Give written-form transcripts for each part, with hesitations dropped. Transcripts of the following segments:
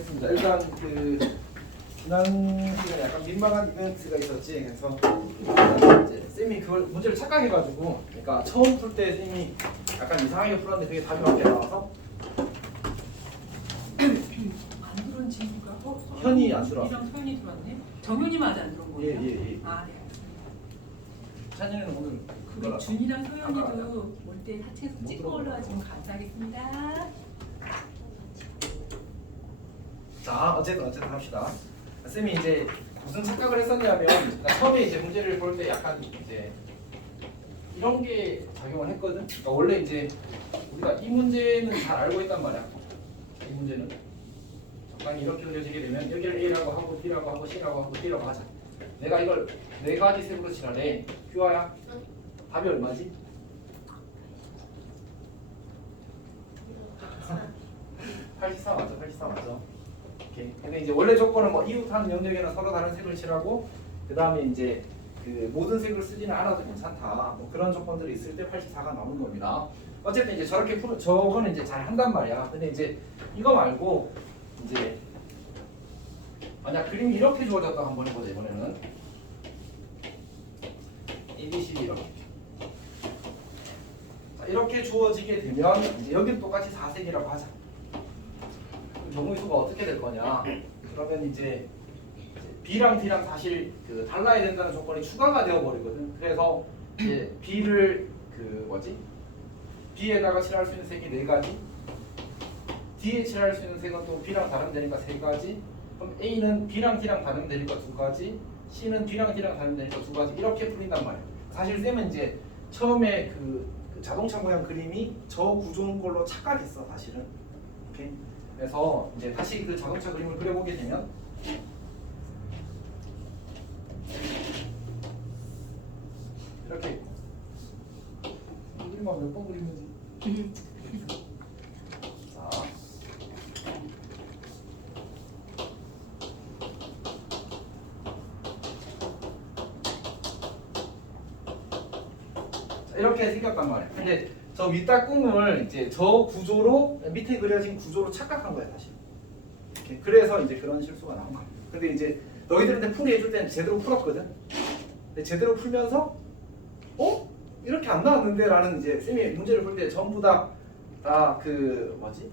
알겠습니다. 일단 그 지난 시간에 약간 민망한 이벤트가 있었지. 그래서 이제 쌤이 그걸 문제를 착각해가지고, 그러니까 처음 풀 때 쌤이 약간 이상하게 풀었는데 그게 답이 맞게 나와서 안 들어온 친구가 현이 안 들어왔어. 이랑 소연이 들어왔네. 정현이만 아직 안 들어온 거예요? 예. 아, 네. 찬이는 오늘 우리 그거라. 준이랑 소연이도 올 때 하체에서 못 찍고 들어보네. 올라와주면 감사하겠습니다. 자, 어쨌든 합시다. 쌤이 이제 무슨 착각을 했었냐면, 그러니까 처음에 이제 문제를 볼 때 약간 이제 이런 게 작용을 했거든. 그러니까 원래 이제 우리가 이 문제는 잘 알고 있단 말이야. 이 문제는 적당히 이렇게 그려지게 되면 여기를 A라고 하고 B라고 하고 C라고 하고 D라고 하자. 내가 이걸 네 가지 색으로 칠하래. 퓨아야. 답이 얼마지? 84 맞죠? 84 맞죠? 오케이. 근데 이제 원래 조건은 뭐 이웃하는 영역에는 서로 다른 색을 칠하고, 그 다음에 이제 그 모든 색을 쓰지는 않아도 괜찮다. 뭐 그런 조건들이 있을 때 84가 나오는 겁니다. 어쨌든 이제 저렇게 저거는 이제 잘 한단 말이야. 근데 이제 이거 말고 이제 만약 그림이 이렇게 주어졌다 한번 해보자. 이번에는 A, B, C, D 이렇게. 자, 이렇게 주어지게 되면 이제 여기는 똑같이 4색이라고 하자. 경우의 수가 어떻게 될 거냐? 그러면 이제 B랑 D랑 사실 그 달라야 된다는 조건이 추가가 되어 버리거든. 그래서 이제 B를 그 뭐지? B에다가 칠할 수 있는 색이 네 가지. D에 칠할 수 있는 색은 또 B랑 다르면 되니까 세 가지. 그럼 A는 B랑 D랑 다르면 되니까 두 가지. C는 B랑 D랑 다르면 되니까 두 가지. 이렇게 풀린단 말이야. 사실 쌤은 이제 처음에 그 자동차 모양 그림이 저 구조인 걸로 착각했어, 사실은. 오케이. 그래서 이제 다시 그 자동차 그림을 그려보게 되면 이렇게 그림만 몇 번 그리는지. 자, 이렇게 생겼단 말이야. 근데 저 윗다꿈을 이제 저 구조로 밑에 그려진 구조로 착각한 거야 사실. 이렇게. 그래서 이제 그런 실수가 나온 거야. 근데 이제 너희들한테 풀이해줄 때는 제대로 풀었거든. 근데 제대로 풀면서 이렇게 안 나왔는데 라는 이제 쌤이 문제를 풀 때 전부 다 그 뭐지?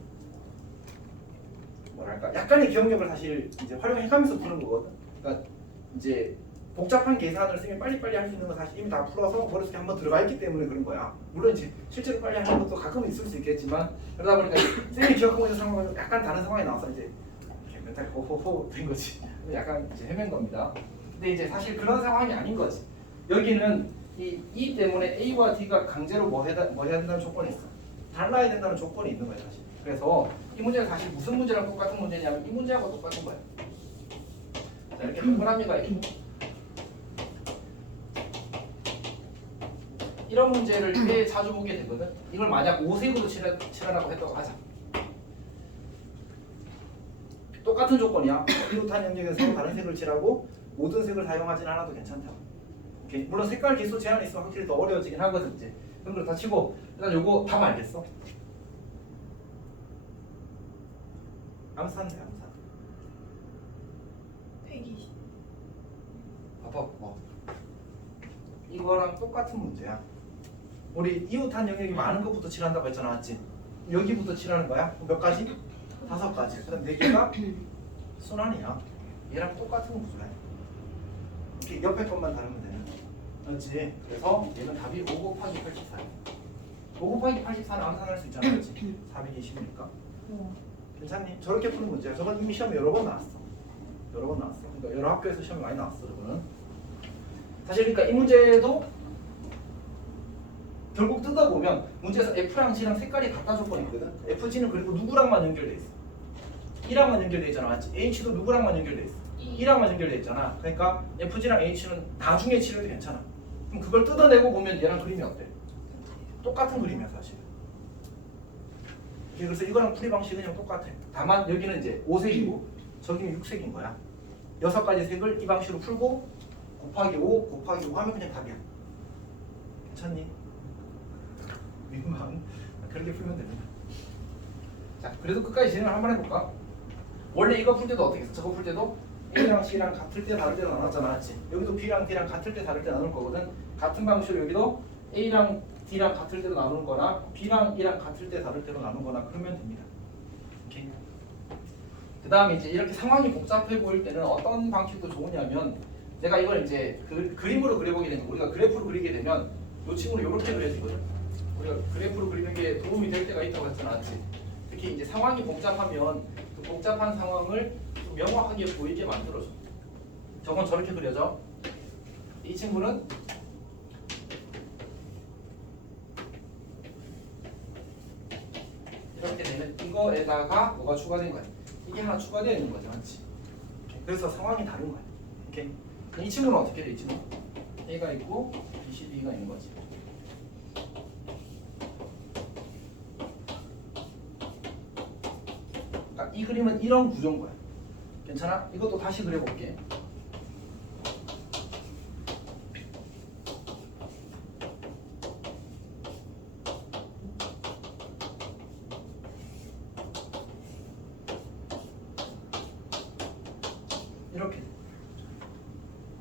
뭐랄까 약간의 기억력을 사실 이제 활용해가면서 푸는 거거든. 그러니까 이제 복잡한 계산을 쌤이 빨리빨리 할 수 있는 건 사실 이미 다 풀어서 머릿속에 한번 들어가 있기 때문에 그런 거야. 물론 이제 실제로 빨리 하는 것도 가끔은 있을 수 있겠지만, 그러다 보니까 쌤이 기억하고 있는 상황은 약간 다른 상황이 나와서 이제 이렇게 멘탈 호호호 된 거지. 약간 이제 헤맨 겁니다. 근데 이제 사실 그런 상황이 아닌 거지. 여기는 이 때문에 A와 D가 강제로 뭐 해야 된다는 조건이 있어. 달라야 된다는 조건이 있는 거야 사실. 그래서 이 문제는 사실 무슨 문제랑 똑같은 문제냐면 이 문제하고 똑같은 거야. 자, 이렇게 동그라미가 있고 이런 문제를 꽤 자주 보게 되거든. 이걸 만약 5색으로 칠하라고 했다고 하자. 똑같은 조건이야. 이웃한 영역에서 다른 색을 칠하고 모든 색을 사용하진 않아도 괜찮다. 오케이. 물론 색깔 기수 제한이 있으면 확실히 더 어려워지긴 하거든. 이제 그런 걸 다 치고 일단 요거 답 알겠어? 암산돼 암산. 120. 봐봐 뭐 이거랑 똑같은 문제야. 우리 이웃한 영역이 많은 것부터 칠한다고 했잖아, 맞지? 여기부터 칠하는 거야? 몇 가지? 5가지. 그럼 4개가 순환이야. 얘랑 똑같은 구조야. 이렇게 옆에 것만 다르면 되는 거야. 그렇지? 그래서 얘는 답이 5 곱하기 84야. 5 곱하기 84는 암산할 수 있잖아, 그렇지? 420이니까. 괜찮니? 저렇게 푸는 문제야. 저건 이미 시험에 여러 번 나왔어. 여러 번 나왔어. 그러니까 여러 학교에서 시험에 많이 나왔어, 저거는. 사실 그러니까 이 문제도 결국 뜯어보면 문제에서 F랑 G랑 색깔이 같다 조건이 있거든. FG는 그리고 누구랑만 연결돼 있어? E랑만 연결돼 있잖아, 맞지? H도 누구랑만 연결돼 있어? E랑만 연결돼 있잖아. 그러니까 FG랑 H는 나중에 칠해도 괜찮아. 그럼 그걸 뜯어내고 보면 얘랑 그림이 어때? 똑같은 그림이야 사실. 그래서 이거랑 풀이 방식은 그냥 똑같아. 다만 여기는 이제 5색이고 저기는 6색인 거야. 6가지 색을 이 방식으로 풀고 곱하기 5 곱하기 5 하면 그냥 답이야. 괜찮니? 민망. 그렇게 풀면 됩니다. 자, 그래도 끝까지 진행을 한번 해볼까? 원래 이거 풀 때도 어떻게 했어? 저거 풀 때도 A랑 C랑 같을 때 다를 때 나눴잖아, 맞지? 여기도 B랑 D랑 같을 때 다를 때 나눌 거거든. 같은 방식으로 여기도 A랑 D랑 같을 때로 나누는 거나 B랑 E랑 같을 때 다를 때로 나누는 거나 그러면 됩니다. 오케이. 그 다음에 이제 이렇게 상황이 복잡해 보일 때는 어떤 방식도 좋으냐면 내가 이걸 이제 그림으로 그려보게 되면 우리가 그래프로 그리게 되면 이 친구는 이렇게 그려지거든. 우리가 그래프로 그리는 게 도움이 될 때가 있다고 했잖아, 맞지? 특히 이제 상황이 복잡하면 그 복잡한 상황을 좀 명확하게 보이게 만들어줘. 저건 저렇게 그려져. 이 친구는 이렇게 되면 이거에다가 뭐가 추가된 거야? 이게 하나 추가되어 있는 거죠, 맞지? 그래서 상황이 다른 거야. 오케이. 이 친구는 어떻게 돼? 이 친구 A가 있고 B, C, D가 있는 거지. 그러니까 이 그림은 이런 구조인 거야. 괜찮아? 이것도 다시 그려볼게. 이렇게.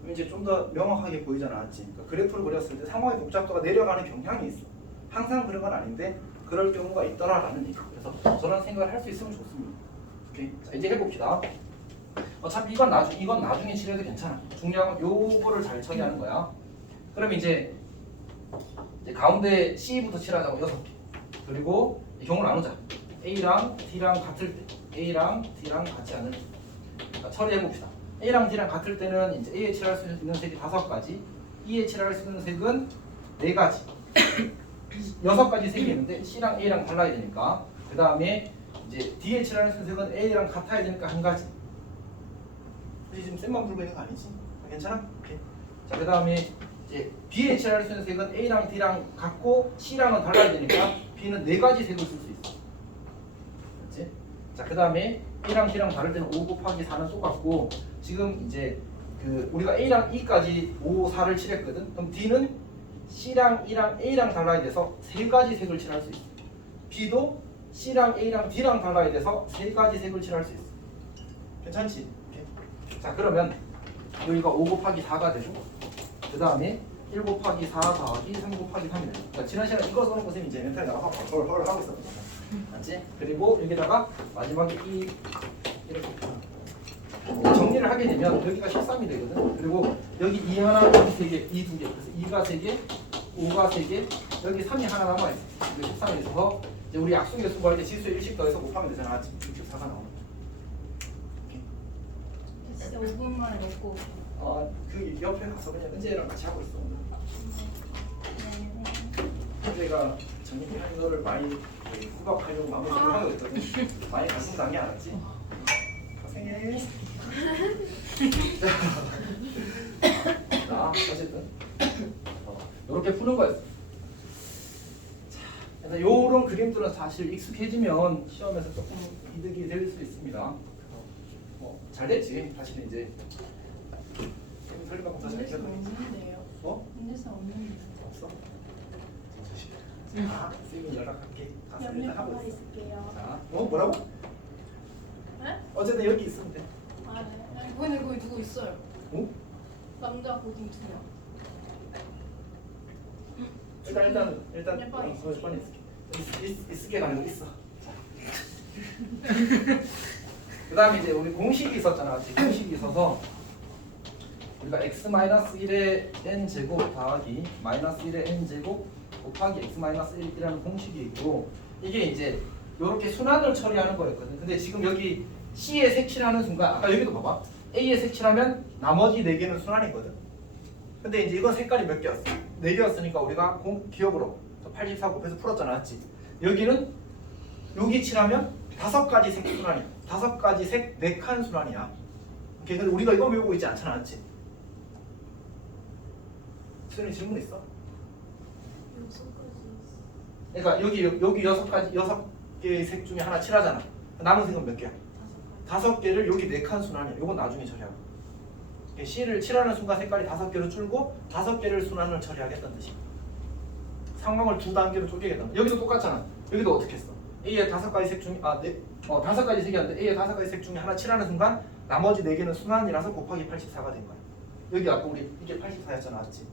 그럼 이제 좀 더 명확하게 보이잖아, 맞지? 그러니까 그래프를 그렸을 때 상황의 복잡도가 내려가는 경향이 있어. 항상 그런 건 아닌데 그럴 경우가 있더라라는 얘기. 그래서 저런 생각을 할 수 있으면 좋습니다. 오케이. 자, 이제 해봅시다. 어차피 이건 나중에 치료해도 괜찮아. 중요한 건 요거를 잘 처리하는 거야. 그럼 이제 가운데 C부터 칠하자고 6개. 그리고 경우를 나누자. A랑 D랑 같을 때, A랑 D랑 같지 않을 때. 그러니까 처리해봅시다. A랑 D랑 같을 때는 이제 A에 칠할 수 있는 색이 5가지, E에 칠할 수 있는 색은 4가지, 6가지 색이 있는데 C랑 A랑 달라야 되니까. 그 다음에 이제 D에 칠할 수 있는 색은 A랑 같아야 되니까 1가지. 혹시 지금 쌤만 불고 있는 거 아니지? 괜찮아? 오케이. 자, 그 다음에 이제 B에 칠할 수 있는 색은 A랑 D랑 같고 C랑은 달라야 되니까 B는 4가지 색을 쓸 수 있어. 맞지? 자, 그 다음에 A랑 D랑 다를 때는 5 곱하기 4는 똑같고, 지금 이제 우리가 A랑 E까지 5, 4를 칠했거든. 그럼 D는 C랑 E랑 A랑 달라야 돼서 3가지 색을 칠할 수 있어. B도 C랑 A랑 D랑 달라야 돼서 3가지 색을 칠할 수 있어. 괜찮지? 오케이. 자, 그러면 여기가 5 곱하기 4가 되고, 그 다음에 1 곱하기 4 더하기 3 곱하기 3이 되죠. 그러니까 지난 시간에 이거 써놓고 쌤이 이제 멘탈이 나가서 헐 하고 있었거든. 맞지? 그리고 여기다가 마지막에 이렇게 정리를 하게 되면 여기가 13이 되거든. 그리고 여기 2 하나, 여기 3개, 2 2개. 그래서 2가 3개, 5가 3개, 여기 3이 하나 남아있어. 이게 13이 돼서 이제 우리 약속의 수 구할 때 지수에 1씩 더해서 곱하면 되잖아. 64가 나오는. 진짜 5분 만에 먹고. 그 옆에 가서 그냥 은재랑 같이 하고 있어. 네. 은재가 정리한 거를 많이 후박하려고 마음먹고 하고 있거든. 많이 가슴당해, 알았지? 고생해. 자, 어쨌든 이렇게 푸는 거였어. 자, 요런 그림들은 사실 익숙해지면 시험에서 조금 이득이 될 수 있습니다. 잘 됐지. 사실은 이제 설명하고 다시 문제수 알려드릴게. 없는데요. 문제수 없는데. 없어? 자, 쌤이 연락할게. 가서 일단 연락 하고 가만히 있어. 있을게요. 자, 뭐라고? 네? 어쨌든 여기 있으면 돼. 아, 네. 근데 거기 누구 있어요? 어? 남자 고딩 2명. 일단 옆방에 있을게. 옆방에 있을게. 있을게 아니고 있어. 그다음에 이제 우리 공식이 있었잖아. 공식이 있어서 우리가 x-1의 n 제곱 더하기 -1의 n 제곱 곱하기 x-1이라는 공식이 있고, 이게 이제 이렇게 순환을 처리하는 거였거든. 근데 지금 여기 C에 색칠하는 순간 아까 여기도 봐봐. A에 색칠하면 나머지 4개는 순환이거든. 근데 이제 이건 색깔이 몇 개였어? 4개였으니까 우리가 기억으로 84 곱해서 풀었잖아, 맞지? 여기는 여기 칠하면 5가지 색 순환이야. 5가지 색 4칸 순환이야. 오케이, 근데 우리가 이거 외우고 있지 않잖아, 맞지? 수현이 질문 있어? 그러니까 여기 6개의 색 중에 하나 칠하잖아. 남은 색은 몇 개야? 5개를 여기 4칸 순환이야. 이건 나중에 처리하고. C를 칠하는 순간 색깔이 5개로 줄고 5개를 순환을 처리하겠다는 뜻이야. 상황을 2단계로 쪼개겠다. 여기도 똑같잖아. 여기도 어떻게 했어? A의 5가지 색 중에 다섯 가지 색이었는데 A의 5가지 색 중에 하나 칠하는 순간 나머지 4개는 순환이라서 곱하기 84가 된 거야. 여기 아까 우리 이게 84였잖아, 맞지?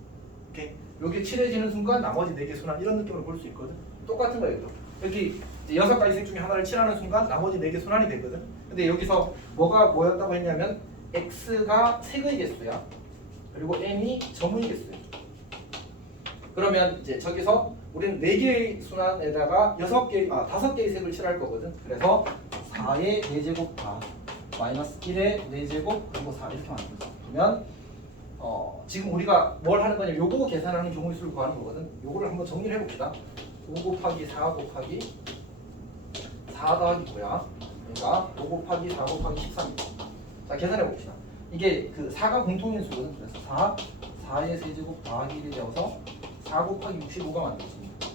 오케이. 여기 칠해지는 순간 나머지 4개 순환 이런 느낌으로 볼 수 있거든. 똑같은 거예요. 여기 이제 6가지 색 중에 하나를 칠하는 순간 나머지 4개 순환이 되거든. 근데 여기서 뭐였다고 했냐면 x가 색의 개수야. 그리고 n이 점의 개수야. 그러면 이제 저기서 우리는 4개의 순환에다가 5개의 색을 칠할 거거든. 그래서 4의 4제곱 다 마이너스 1의 4제곱 그리고 4 이렇게 만들자. 그러면 지금 우리가 뭘 하는 거냐, 요거 계산하는 경우의 수를 구하는 거거든. 요거를 한번 정리를 해봅시다. 5 곱하기 4 곱하기 4 더하기 뭐야? 그러니까 5 곱하기 4 곱하기 13이죠. 자, 계산해 봅시다. 이게 그 4가 공통인 수거든. 그래서 4의 세제곱 더하기 1이 되어서 4 곱하기 65가 만들어집니다.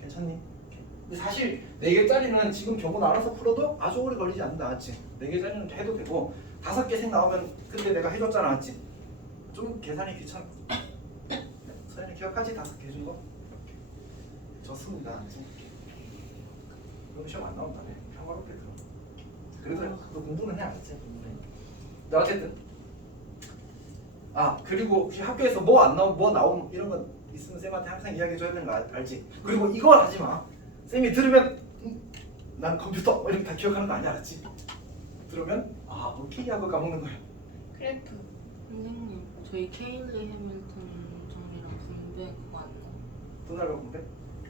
괜찮니? 근데 사실 4개짜리는 지금 교문 알아서 풀어도 아주 오래 걸리지 않는다, 맞지? 4개짜리는 해도 되고 5개 색 나오면 그때 내가 해줬잖아, 맞지? 좀 계산이 귀찮고. 서연이 기억하지? 5개 해준 거? 좋습니다, 맞지? 그럼 시험 안 나온다네. 평화롭게 들어. 그래도 너 공부는 해야겠지. 나 어쨌든 그리고 혹시 학교에서 뭐 나옴 이런 거 있으면 쌤한테 항상 이야기해 줘야 되는 거 알지? 그리고 이걸 하지 마. 쌤이 들으면 난 컴퓨터 이렇게 다 기억하는 거 아니야, 알았지? 들으면 오케이 하고 까먹는 거야. 그래프. 선생님, 저희 케일리 해밀턴 정리랑 분배 그거 안 나요? 또 날려본데?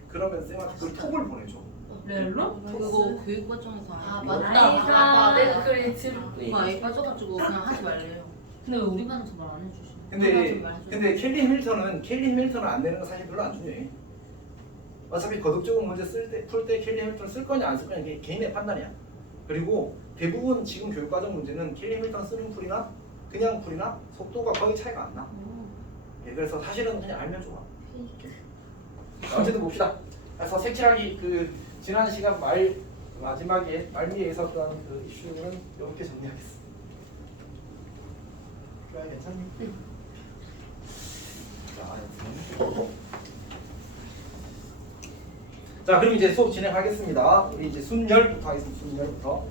그러면 쌤한테 그 톡을 보내줘. 렐로? 그거 교육과정에서 아, 안 맞다. 해요. 맞다. 내가 그걸 그거 아예 빠져가지고 그냥 하지 말래요. 근데 왜 우리 반에서 말 안 해주시네. 근데 켈리 해밀턴은 안 되는 거 사실 별로 안 중요해. 어차피 거듭적인 문제 풀 때 켈리 해밀턴 쓸 거냐 안 쓸 거냐 이게 개인의 판단이야. 그리고 대부분 지금 교육과정 문제는 켈리 해밀턴 쓰는 풀이나 그냥 풀이나 속도가 거의 차이가 안 나. 그래서 사실은 그냥 알면 좋아. 어쨌든 봅시다. 그래서 색칠하기 그 지난 시간 마지막에 말미에 있었던 그 이슈는 이렇게 정리하겠습니다. 그래, 괜찮니? 자, 그럼 이제 수업 진행하겠습니다. 우리 이제 순열부터 하겠습니다. 순열부터.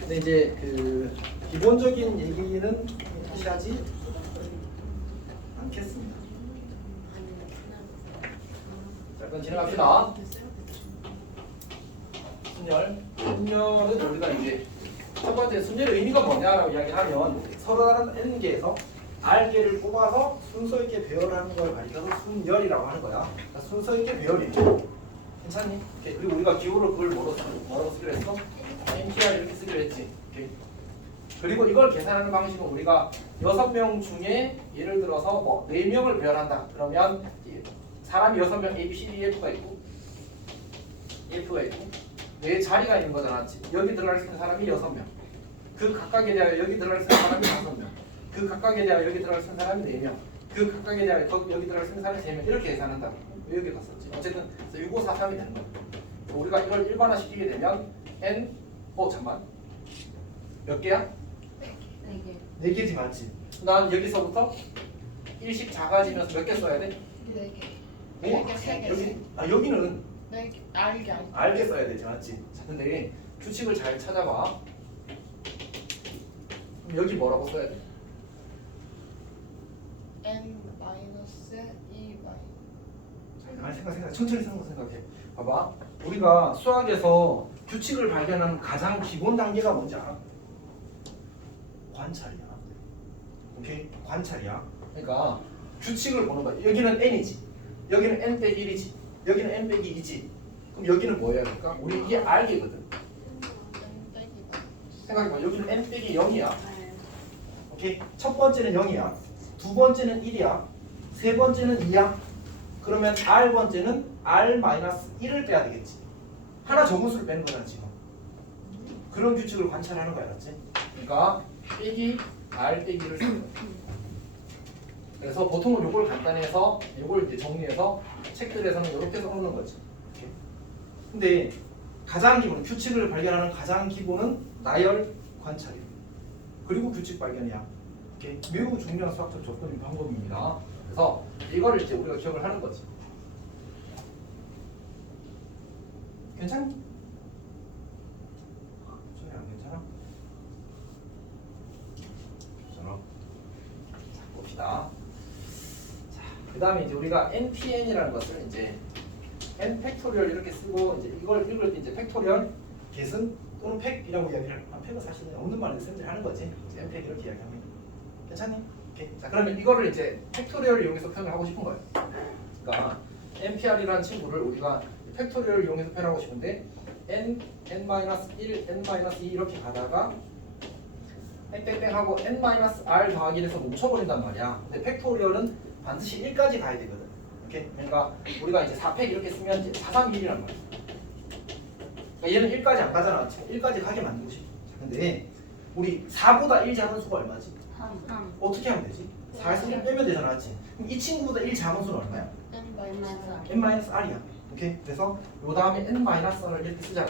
근데 이제 그 기본적인 얘기는 다시 하지 않겠습니다. 자, 그럼 진행합시다. 순열은 우리가 이제 첫 번째 순열의 의미가 뭐냐라고 이야기하면 서로 다른 n개에서 r개를 뽑아서 순서 있게 배열하는 걸 가리켜서 순열이라고 하는 거야. 그러니까 순서 있게 배열이죠. 괜찮니? 오케이. 그리고 우리가 기호를 그걸 뭐라고 쓰기로 했어? NTR 이렇게 쓰기로 했지. 오케이. 그리고 이걸 계산하는 방식은 우리가 6명 중에 예를 들어서 뭐 4명을 배열한다. 그러면 사람이 6명 A, B, C, D, F가 있고 네 자리가 있는 거잖아. 여기 들어갈 수 있는 사람이 6명. 그 각각에 대하여 여기 들어갈 수 있는 사람이 5명. 그 각각에 대하여 여기 들어갈 수 있는 사람이 4명. 그 각각에 대하여 여기 들어갈 수 있는 사람이 3명. 이렇게 계산한다. 왜 여기 갔었지? 어쨌든 6543이 되는 거야. 우리가 이걸 일반화시키게 되면 n 잠만 몇 개야? 4개. 4개지 맞지? 난 여기서부터 일씩 작아지면서 몇 개 써야 돼? 4개. 오, 4개, 3개. 여기는 4개. 알게. 알게 써야 되지 맞지? 자, 근데 규칙을 잘 찾아봐. 그럼 여기 뭐라고 써야 돼? n 마이너스 2 생각 천천히 생각해. 봐봐. 우리가 수학에서 규칙을 발견하는 가장 기본 단계가 뭔지 알아? 관찰이야. 오케이? 관찰이야. 그러니까 규칙을 보는 거야. 여기는 n이지. 여기는 n 빼기 1이지. 여기는 n 빼기 2지. 그럼 여기는 뭐야? 그러니까 우리 이게 r개거든. 생각해봐. 여기는 n 빼기 0이야. 오케이? 첫 번째는 0이야. 두 번째는 1이야. 세 번째는 2야. 그러면 r 번째는 r 마이너스 1을 빼야 되겠지. 하나 적은 수를 빼는 거잖아 지금. 그런 규칙을 관찰하는 거야, 알았지? 그러니까 빼기 r 빼기 1을 쓰는 거야. 그래서 보통은 요걸 간단해서 요걸 이제 정리해서 책들에서는 이렇게 써놓는 거지. 오케이? 근데 가장 기본 규칙을 발견하는 가장 기본은 나열 관찰이야. 그리고 규칙 발견이야. 오케이? 매우 중요한 수학적 접근 방법입니다. 그래서 이거를 이제 우리가 기억을 하는 거지. 괜찮니? 소리 안 괜찮아? 괜찮아. 자, 봅시다. 자, 그 다음에 이제 우리가 npn이라는 것을 이제 n 팩토리얼 이렇게 쓰고 이제 이걸 읽을 때 이제 팩토리얼 계승 또는 팩이라고 이야기를 하는 팩은 사실은 없는 말을 쌤들이 하는 거지. n 팩 이렇게 이야기합니다. 괜찮니? 오케이. 자, 그러면 이거를 이제 팩토리얼을 이용해서 표현을 하고 싶은 거예요. 그러니까 npr이라는 친구를 우리가 팩토리얼을 이용해서 표현하고 싶은데 n, n-1, n-2 이렇게 가다가 땡땡땡 하고 n-r 더하기 해서 멈춰버린단 말이야. 근데 팩토리얼은 반드시 1까지 가야 되거든. 오케이? 그러니까 우리가 이제 4팩 이렇게 쓰면 이제 4, 3, 1이란 말이야. 그러니까 얘는 1까지 안 가잖아. 지금 1까지 가게 만들고 싶어. 근데 우리 4보다 1 작은 수가 얼마지? 3. 어떻게 하면 되지? 4에서 1 빼면 되잖아. 맞지? 그럼 이 친구보다 1 작은 수는 얼마야? n-r이야. 오케이? 그래서 요 다음에 n-r을 이렇게 쓰자.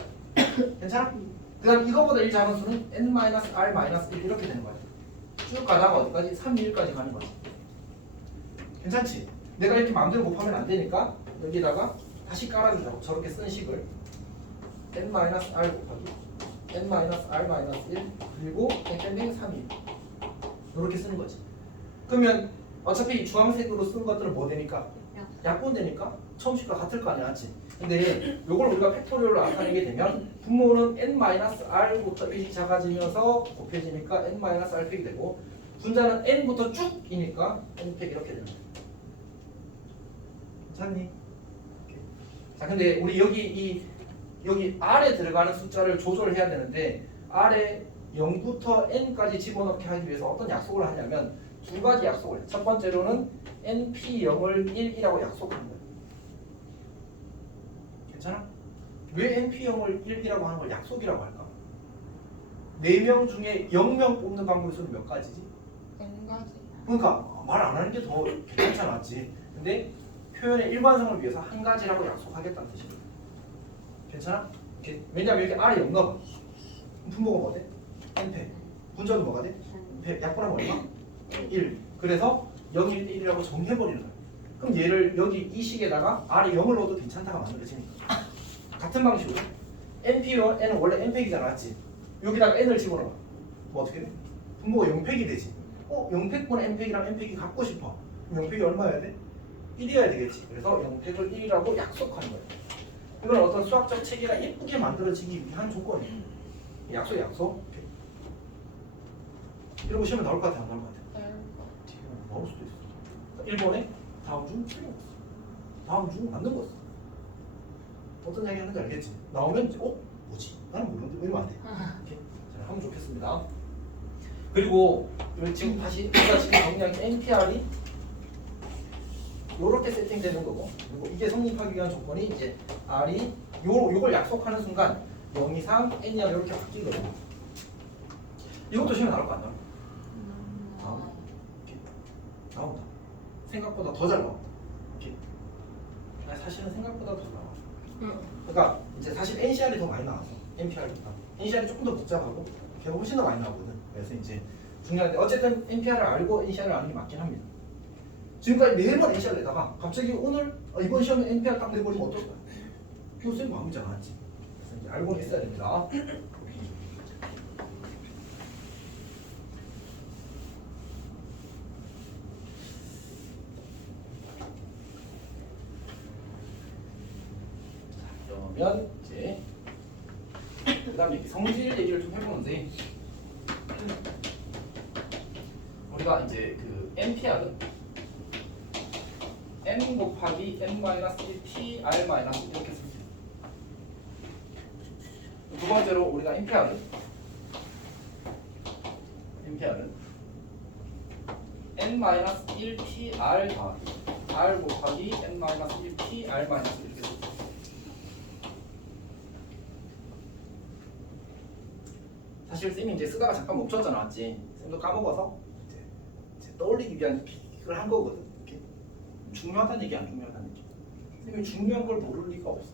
괜찮아? 그 다음 이거보다 1 작은 수는 n-r-1 이렇게 되는 거야. 쭉 가다가 어디까지? 3, 2, 1까지 가는 거야. 괜찮지? 내가 이렇게 마음대로 곱하면 안 되니까 여기다가 다시 깔아주자고. 저렇게 쓴 식을 n-r 곱하기 n-r-1 그리고 땡땡땡 3, 2 이렇게 쓰는 거지. 그러면 어차피 주황색으로 쓴 것들은 뭐 되니까? 약분 되니까 처음식과 같을 거 아니야, 맞지? 근데 이걸 우리가 팩토리얼로 나타내게 되면 분모는 n-r부터 1이 작아지면서 곱해지니까 n-r 팩이 되고 분자는 n부터 쭉이니까 n 팩 이렇게 되는 거야. 괜찮니? 자, 근데 우리 여기 R에 들어가는 숫자를 조절해야 되는데 R에 0부터 n까지 집어넣게 하기 위해서 어떤 약속을 하냐면 두 가지 약속을. 첫 번째로는 np0을 1이라고 약속하는 거예요. 괜찮아? 왜 np0을 1이라고 하는 걸 약속이라고 할까? 4명 중에 0명 뽑는 방법이 있으면 몇 가지지? N가지. 그러니까 말 안 하는 게 더 괜찮지 않았지. 근데 표현의 일관성을 위해서 한 가지라고 약속하겠다는 뜻이에요. 괜찮아? 왜냐면 여기 R이 0가 봐. 분모가 뭐 돼? n패. 분자는 뭐가 돼? 패. 약분하면 얼마? 1. 그래서 0일 때 1이라고 정해버리는 거야. 그럼 얘를 여기 이 식에다가 R이 0을 넣어도 괜찮다가 만들어지니까. 같은 방식으로 np와 n은 원래 n팩이잖아, 맞지? 여기다가 n을 집어넣어. 뭐 어떻게 돼? 분모가 0팩이 되지. 0팩분의 n팩이랑 n팩이 갖고 싶어. 그럼 0팩이 얼마여야 돼? 1이어야 되겠지. 그래서 0팩을 1이라고 약속하는 거야. 이건 어떤 수학적 체계가 예쁘게 만들어지기 위한 조건이에요. 약속. 이러고 시험에 나올 것 같아, 안 나올 것 같아? 나올 수도 있어. 1번에 다음 중 틀렸어. 다음 중 맞는 거였어. 어떤 이야기 하는지 알겠지? 나오면 이제 뭐지? 나는 모르는데 왜 이러면 안 돼? 이렇게 잘 하면 좋겠습니다. 그리고 지금 다시 우리가 지금 정리한 게 NPR이 요렇게 세팅되는 거고, 그리고 이게 성립하기 위한 조건이 이제 R이 요걸 약속하는 순간 0 이상 n 이하 이렇게 바뀌거든요. 이것도 시험에 나올 거 안 나와? 나온다. 생각보다 더 잘 나온다. 이렇게. 사실은 생각보다 더 나와. 그러니까 이제 사실 NCR이 더 많이 나왔어. NPR보다. NCR이 조금 더 복잡하고 걔가 훨씬 더 많이 나오거든. 그래서 이제 중요한데 어쨌든 NPR을 알고 NCR을 아는 게 맞긴 합니다. 지금까지 매번 NCR을 내다가 갑자기 오늘 이번 시험에 NPR 딱 내버리면 어떨 거야? 이거 쌤 마음이지 않았지? 그래서 이제 알고는 있어야 됩니다. 그러면 이제 그다음 이렇게 성질 얘기를 좀 해보는데 우리가 이제 그 NPR은 n 곱하기 n-1 t r- 이렇게 씁니다. 두 번째로 우리가 NPR은 n-1 t r 더하기 r 곱하기 n-1 t r- 이렇게 씁니다. 사실 쌤이 이제 쓰다가 잠깐 멈췄잖아, 맞지? 쌤도 까먹어서 이제 떠올리기 위한 픽을 한 거거든. 이렇게. 중요하다는 얘기, 안 중요하다는 얘기. 쌤이 중요한 걸 모를 리가 없어.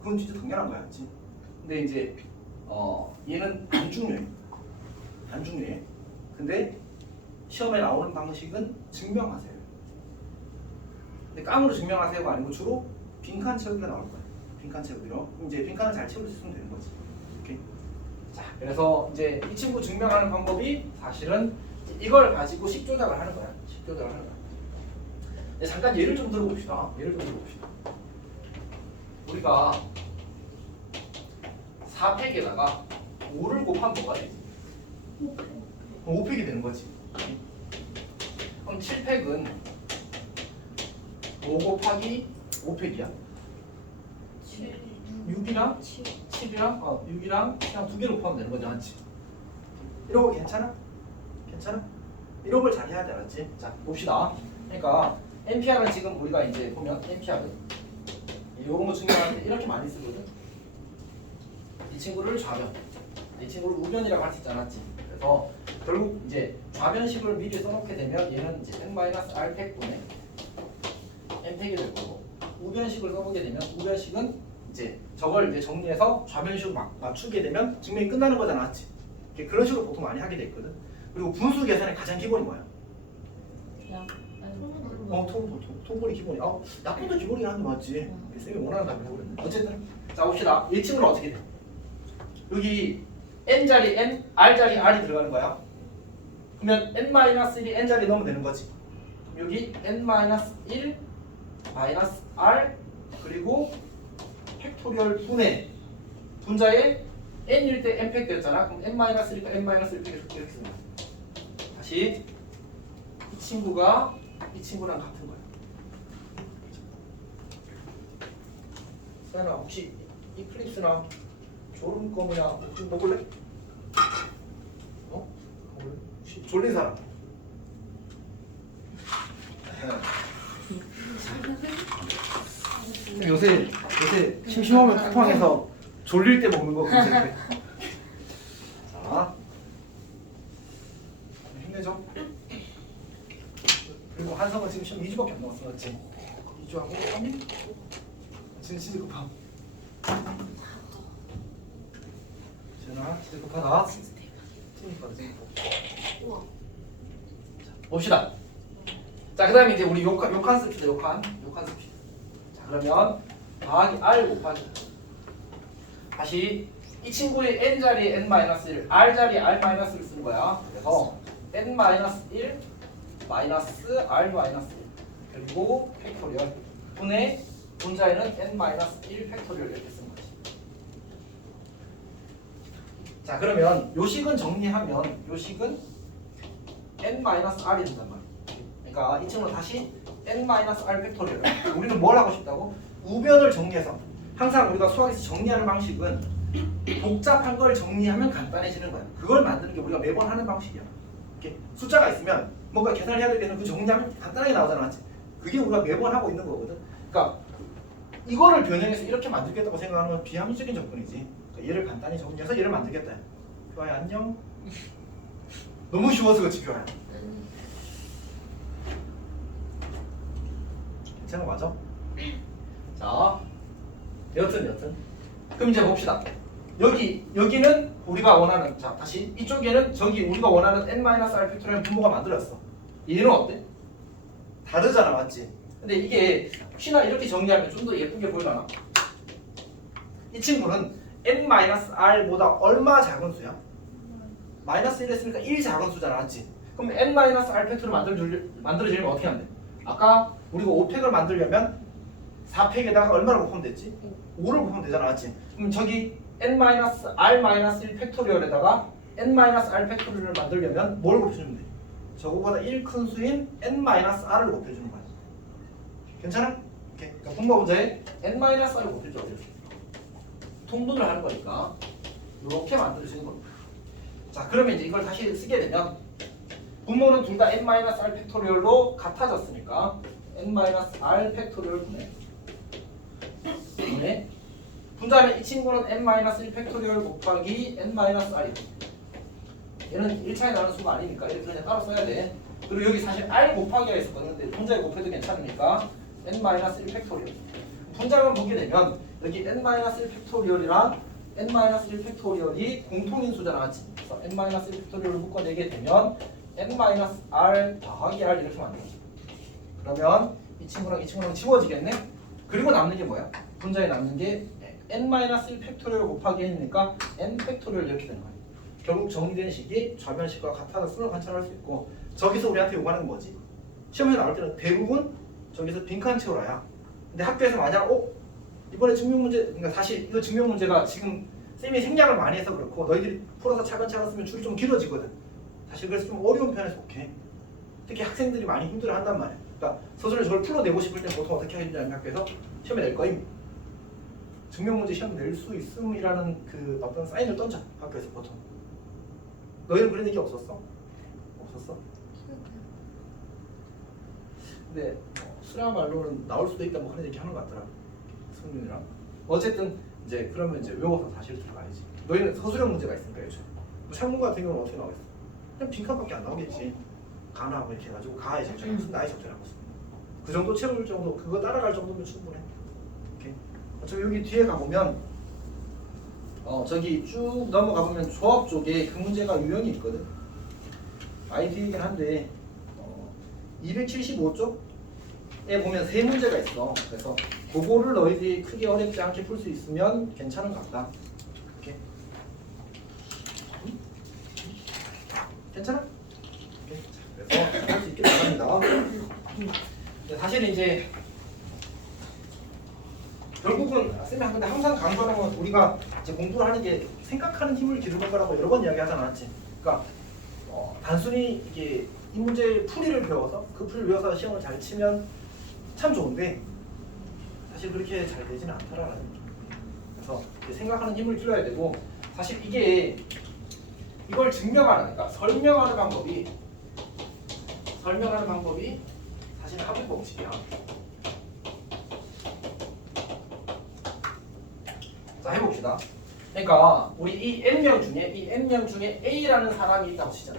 그건 진짜 당연한 거야, 맞지? 근데 이제 얘는 안 중요해. 안 중요해. 근데 시험에 나오는 방식은 증명하세요. 근데 깡으로 증명하세요가 아니고 주로 빈칸 채우기가 나올 거야. 빈칸 채우기로. 그럼 이제 빈칸을 잘 채울 수 있으면 되는 거지. 오케이. 자, 그래서 이제 이 친구 증명하는 방법이 사실은 이걸 가지고 식 조작을 하는 거야. 식 조작을 하는 거야. 네, 잠깐 예를 좀 들어봅시다. 예를 좀 들어봅시다. 우리가 4팩에다가 5를 곱하면 뭐가 되지? 5팩이 되는 거지. 그럼 7팩은 5 곱하기 5팩이야. 6이랑 7이랑 6이랑 그냥 두 개로 곱하면 되는 거지, 맞지? 이런 거 괜찮아? 괜찮아? 이런 걸 잘 해야 돼, 알았지? 자, 봅시다. 그러니까 NPR은 지금 우리가 이제 보면 NPR은 이런 거 증명할 때 이렇게 많이 쓰거든. 이 친구를 좌변, 이 친구를 우변이라고 할 수 있지 않았지? 그래서 결국 이제 좌변식을 미리 써놓게 되면 얘는 이제 n-r팩분의 n팩이 될 거고, 우변식을 써보게 되면 우변식은 이제 저걸 이제 정리해서 좌변식으로 맞추게 되면 증명이 끝나는 거잖아, 맞지? 그런 식으로 보통 많이 하게 돼 있거든. 그리고 분수 계산의 가장 기본이 뭐야? 통분이 기본이. 약분도 기본이긴 한데 맞지? 쌤이 원하는 답을 해버렸네. 어쨌든 자 봅시다. 이 친구는 어떻게 돼? 여기 n자리 n, r자리 r이 들어가는 거야. 그러면 n-1이 n자리 넣으면 되는 거지. 여기 n-1 마이너스 r 그리고 팩토리얼 분의 분자에 n일 때 n팩 되었잖아. 그럼 n-1이니까 n-1팩 이렇게 씁니다. 다시 이 친구가 이 친구랑 같은 거야. 서연아 혹시 이클립스나 졸음껌이나 혹시 먹을래? 먹을래? 혹시 졸린 사람? 요새 심심하면 쿠팡에서 졸릴 때 먹는 거 괜찮대. 자, 힘내죠. 그리고 한성은 지금 시험 2주밖에 안 남았어, 맞지? 2주하고 3일? 지금 진짜 급함. 지은아, 진짜 급하다. 우와. 봅시다. 자, 그 다음에 이제 우리 욕한 씁시다. 욕한 씁시다. 자, 그러면 더하기 r 곱하기 다시 이 친구의 n자리에 n-1, r자리에 r-를 쓰는 거야. 그래서 n-1 마이너스 r-1 그리고 팩토리얼 분의 분자에는 n-1 팩토리얼 이렇게 쓰는 거지. 자, 그러면 요식은 정리하면 요식은 n-r이 된단 말이야. 그러니까 이 친구는 다시 n-r 팩토리얼. 우리는 뭘 하고 싶다고? 우변을 정리해서. 항상 우리가 수학에서 정리하는 방식은 복잡한 걸 정리하면 간단해지는 거야. 그걸 만드는 게 우리가 매번 하는 방식이야. 이렇게 숫자가 있으면 뭔가 계산을 해야 될 때는 그 정리하면 간단하게 나오잖아, 맞지? 그게 우리가 매번 하고 있는 거거든. 그러니까 이거를 변형해서 이렇게 만들겠다고 생각하는 건 비합리적인 접근이지. 그러니까 얘를 간단히 정리해서 얘를 만들겠다. 교아야 안녕. 너무 쉬워서 그렇지, 교아야. 괜찮아, 맞아? 자, 여튼 그럼 이제 봅시다. 여기는 우리가 원하는, 자 다시 이쪽에는 저기 우리가 원하는 n-r 팩토리얼 분모가 만들었어. 얘는 어때? 다르잖아, 맞지? 근데 이게 혹시나 이렇게 정리하면 좀 더 예쁘게 보이려나? 이 친구는 n-r보다 얼마 작은 수야? 마이너스 1 했으니까 1 작은 수잖아, 맞지? 그럼 n-r 팩토리얼 만들어지려면 어떻게 하면 돼? 아까 우리가 5팩을 만들려면 4팩에다가 얼마를 곱하면 됐지? 5를 곱하면 되잖아, 맞지? 그럼 저기 n-r-1 팩토리얼에다가 n-r 팩토리얼을 만들려면 뭘 곱해주면 돼? 저거보다 1 큰 수인 n-r을 곱해주는 거야. 괜찮아? 오케이. 그러니까 분모 문제에 n-r을 곱해줘. 통분을 하는 거니까 이렇게 만들어지는 겁니다. 자, 그러면 이제 이걸 다시 쓰게 되면 분모는 둘 다 n-r 팩토리얼로 같아졌으니까 n-r 팩토리얼 분의 분자는 이 친구는 n-1 팩토리얼 곱하기 n-r이 얘는 1차에 나는 수가 아니니까 이렇게 그냥 따로 써야 돼. 그리고 여기 사실 r 곱하기가 있었거든. 근데 분자에 곱해도 괜찮으니까 n-1 팩토리얼 분자만 보게 되면 여기 n-1 팩토리얼이랑 n-1 팩토리얼이 공통인 수잖아, 맞지? 그래서 n-1 팩토리얼을 묶어내게 되면 n-r 더하기 r 이렇게 만들어져. 그러면 이 친구랑 이 친구랑 지워지겠네? 그리고 남는 게 뭐야? 분자에 남는 게 n-1 팩토리얼 곱하기 n이니까 n 팩토리얼 이렇게 되는 거예요. 결국 정리된 식이 좌변식과 같아졌음을 관찰할 수 있고 저기서 우리한테 요구하는 건 뭐지? 시험에 나올 때는 대부분 저기서 빈칸 채우라야. 근데 학교에서 만약 이번에 증명 문제 그러니까 사실 이거 증명 문제가 지금 쌤이 생략을 많이 해서 그렇고 너희들이 풀어서 차근차근 쓰면 줄이 좀 길어지거든. 사실 그래서 좀 어려운 편에 속해. 특히 학생들이 많이 힘들어한단 말이야. 그러니까 서술을 저걸 풀어내고 싶을 때 보통 어떻게 하냐면 학교에서 시험에 낼 거임. 증명 문제 시험 낼 수 있음이라는 그 어떤 사인을 던져 학교에서 보통. 너희는 그런 얘기 없었어? 없었어? 근데 수량 말로는 나올 수도 있다 뭐 그런 얘기 하는 것 같더라. 승윤이랑. 어쨌든 이제 그러면 이제 외워서 사실 들어가야지. 너희는 서술형 문제가 있으니까 요즘. 창문 같은 경우는 어떻게 나오겠어? 그냥 빈칸밖에 안 나오겠지. 가나하고 이렇게 해가지고 가에 적절하고 무슨 나에 적절하고 그 정도 채울 정도 그거 따라갈 정도면 충분해. 오케이. 저 여기 뒤에 가보면 저기 쭉 넘어가보면 조합 쪽에 그 문제가 유형이 있거든. 아이디이긴 한데 275쪽에 보면 세 문제가 있어. 그래서 그거를 너희들이 크게 어렵지 않게 풀 수 있으면 괜찮은 것 같다. 오케이. 괜찮아? 오케이. 그래서 할 수 있게 바랍니다. 사실 이제 결국은 쌤이 근데 항상 강조하는 건 우리가 이제 공부를 하는 게 생각하는 힘을 기르는 거라고 여러 번 이야기하지 않았지. 그러니까 단순히 이게 이 문제의 풀이를 배워서 그 풀을 배워서 시험을 잘 치면 참 좋은데 사실 그렇게 잘 되지는 않더라라는 게. 그래서 생각하는 힘을 길러야 되고 사실 이게 이걸 증명하는 그러니까 설명하는 방법이 사실 합의 법칙이야. 자 해봅시다. 그러니까 우리 이 n명 중에 A라는 사람이 있다고 치자.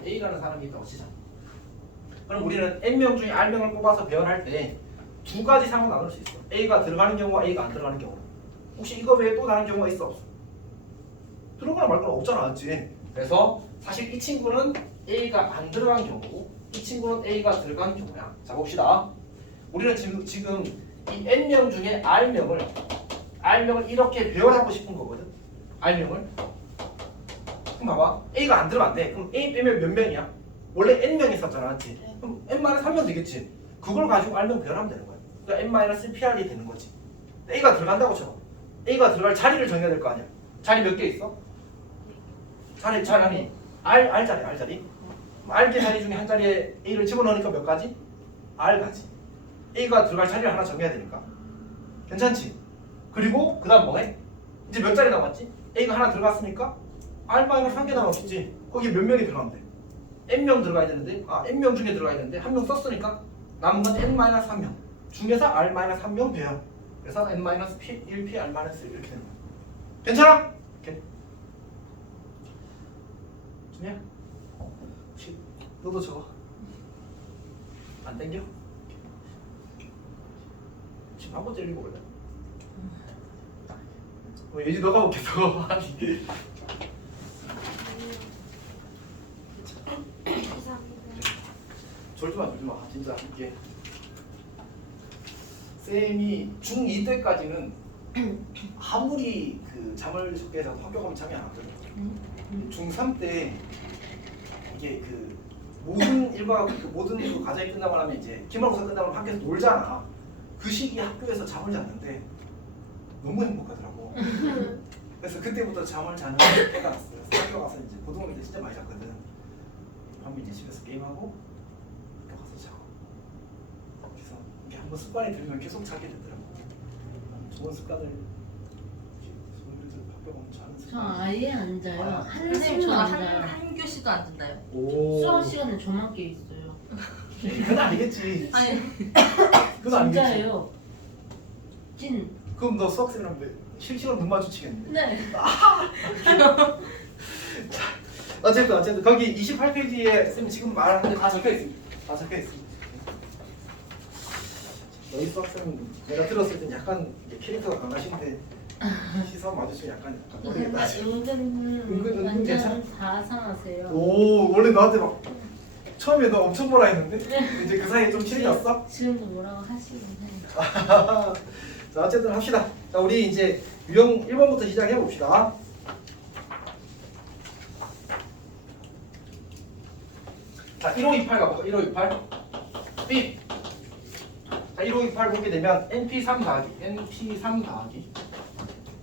그럼 우리는 n명 중에 r명을 뽑아서 배열할 때 두 가지 상황 나눌 수 있어. A가 들어가는 경우와 A가 안 들어가는 경우. 혹시 이거 외에 또 다른 경우가 있어 없어? 들어가나 말거나 없잖아, 맞지? 그래서 사실 이 친구는 A가 안 들어간 경우고 이 친구는 A가 들어간 경우야. 자 봅시다. 우리는 지금 이 n명 중에 r명을 이렇게 배열하고 싶은 거거든. r명을. 그럼 봐봐. A가 안 들어간대. 그럼 A 빼면 몇 명이야? 원래 n명 있었잖아, 맞지? 그럼 n-3명 되겠지. 그걸 가지고 r명 배열하면 되는 거야. 그러니까 n-PR이 되는 거지. A가 들어간다고 쳐. A가 들어갈 자리를 정해야 될 거 아니야. 자리 몇 개 있어? 자리 아니 R 자리. R개 자리 중에 한 자리에 A를 집어넣으니까 몇 가지? R가지. A가 들어갈 자리를 하나 정해야 되니까. 괜찮지? 그리고 그 다음 뭐해? 이제 몇 자리 남았지? A가 하나 들어갔으니까 R-1개 남았지. 거기 몇 명이 들어가면 돼? N명 들어가야 되는데 N명 중에 들어가야 되는데 한 명 썼으니까 남은 건 N-3명 중에서 R-3명 배열. 그래서 N-1, P, R-1 이렇게 되는 거야. 괜찮아? 오케이. 준이야? 너도 적어. 안 땡겨? 지금 한 번째 읽어볼래? 예지 너가 먹겠어. 아니. 졸지마 진짜 이게 쌤이 중2 때까지는 아무리 그 잠을 적게 해서 학교 가면 잠이 안 왔거든. 중3 때 이게 그 모든 일과 모든 그 과정이 끝나고 나면 이제 기말고사 끝나고 학교에서 놀잖아. 그 시기에 학교에서 잠을 잤는데 너무 행복하더라고. 그래서 그때부터 잠을 자는 때가 났어요. 학교 가서 이제 고등학교 때 진짜 많이 잤거든. 밤에 이제 집에서 게임하고 학교 가서 자고. 그래서 이게 한번 습관이 들면 계속 자게 되더라고. 좋은 습관을 학교 가면 자는 저 습관. 아예 안 자요. 선생님 한숨도 저는 안 자요. 한 교시도 안 듣나요? 오. 수학 시간에 저만 깨 있어요. 그건 아니겠지. 아니 그건 아니겠지. 진짜예요. 찐. 그럼 너 수학생이랑 실시간 눈 마주치겠네. 네. 어쨌든 거기 28페이지에 쌤 지금 말하는 게 다 적혀 있습니다. 너희 수학생 내가 들었을 땐 약간 이제 캐릭터가 강하신데 시선 마주치면 약간 모르겠다. 은근 완전 괜찮아? 다 상하세요. 오 원래 나한테 막 처음에 너 엄청 뭐라 했는데 이제 그 사이에 좀 친해졌어? 지금도 뭐라고 하시긴 해요. 자 어쨌든 합시다. 자, 우리 이제 유형 1번부터 시작해 봅시다. 자, 1528 가볼까? 1528. B. 자, 1528 보게 되면 NP3 더하기 NP3 더하기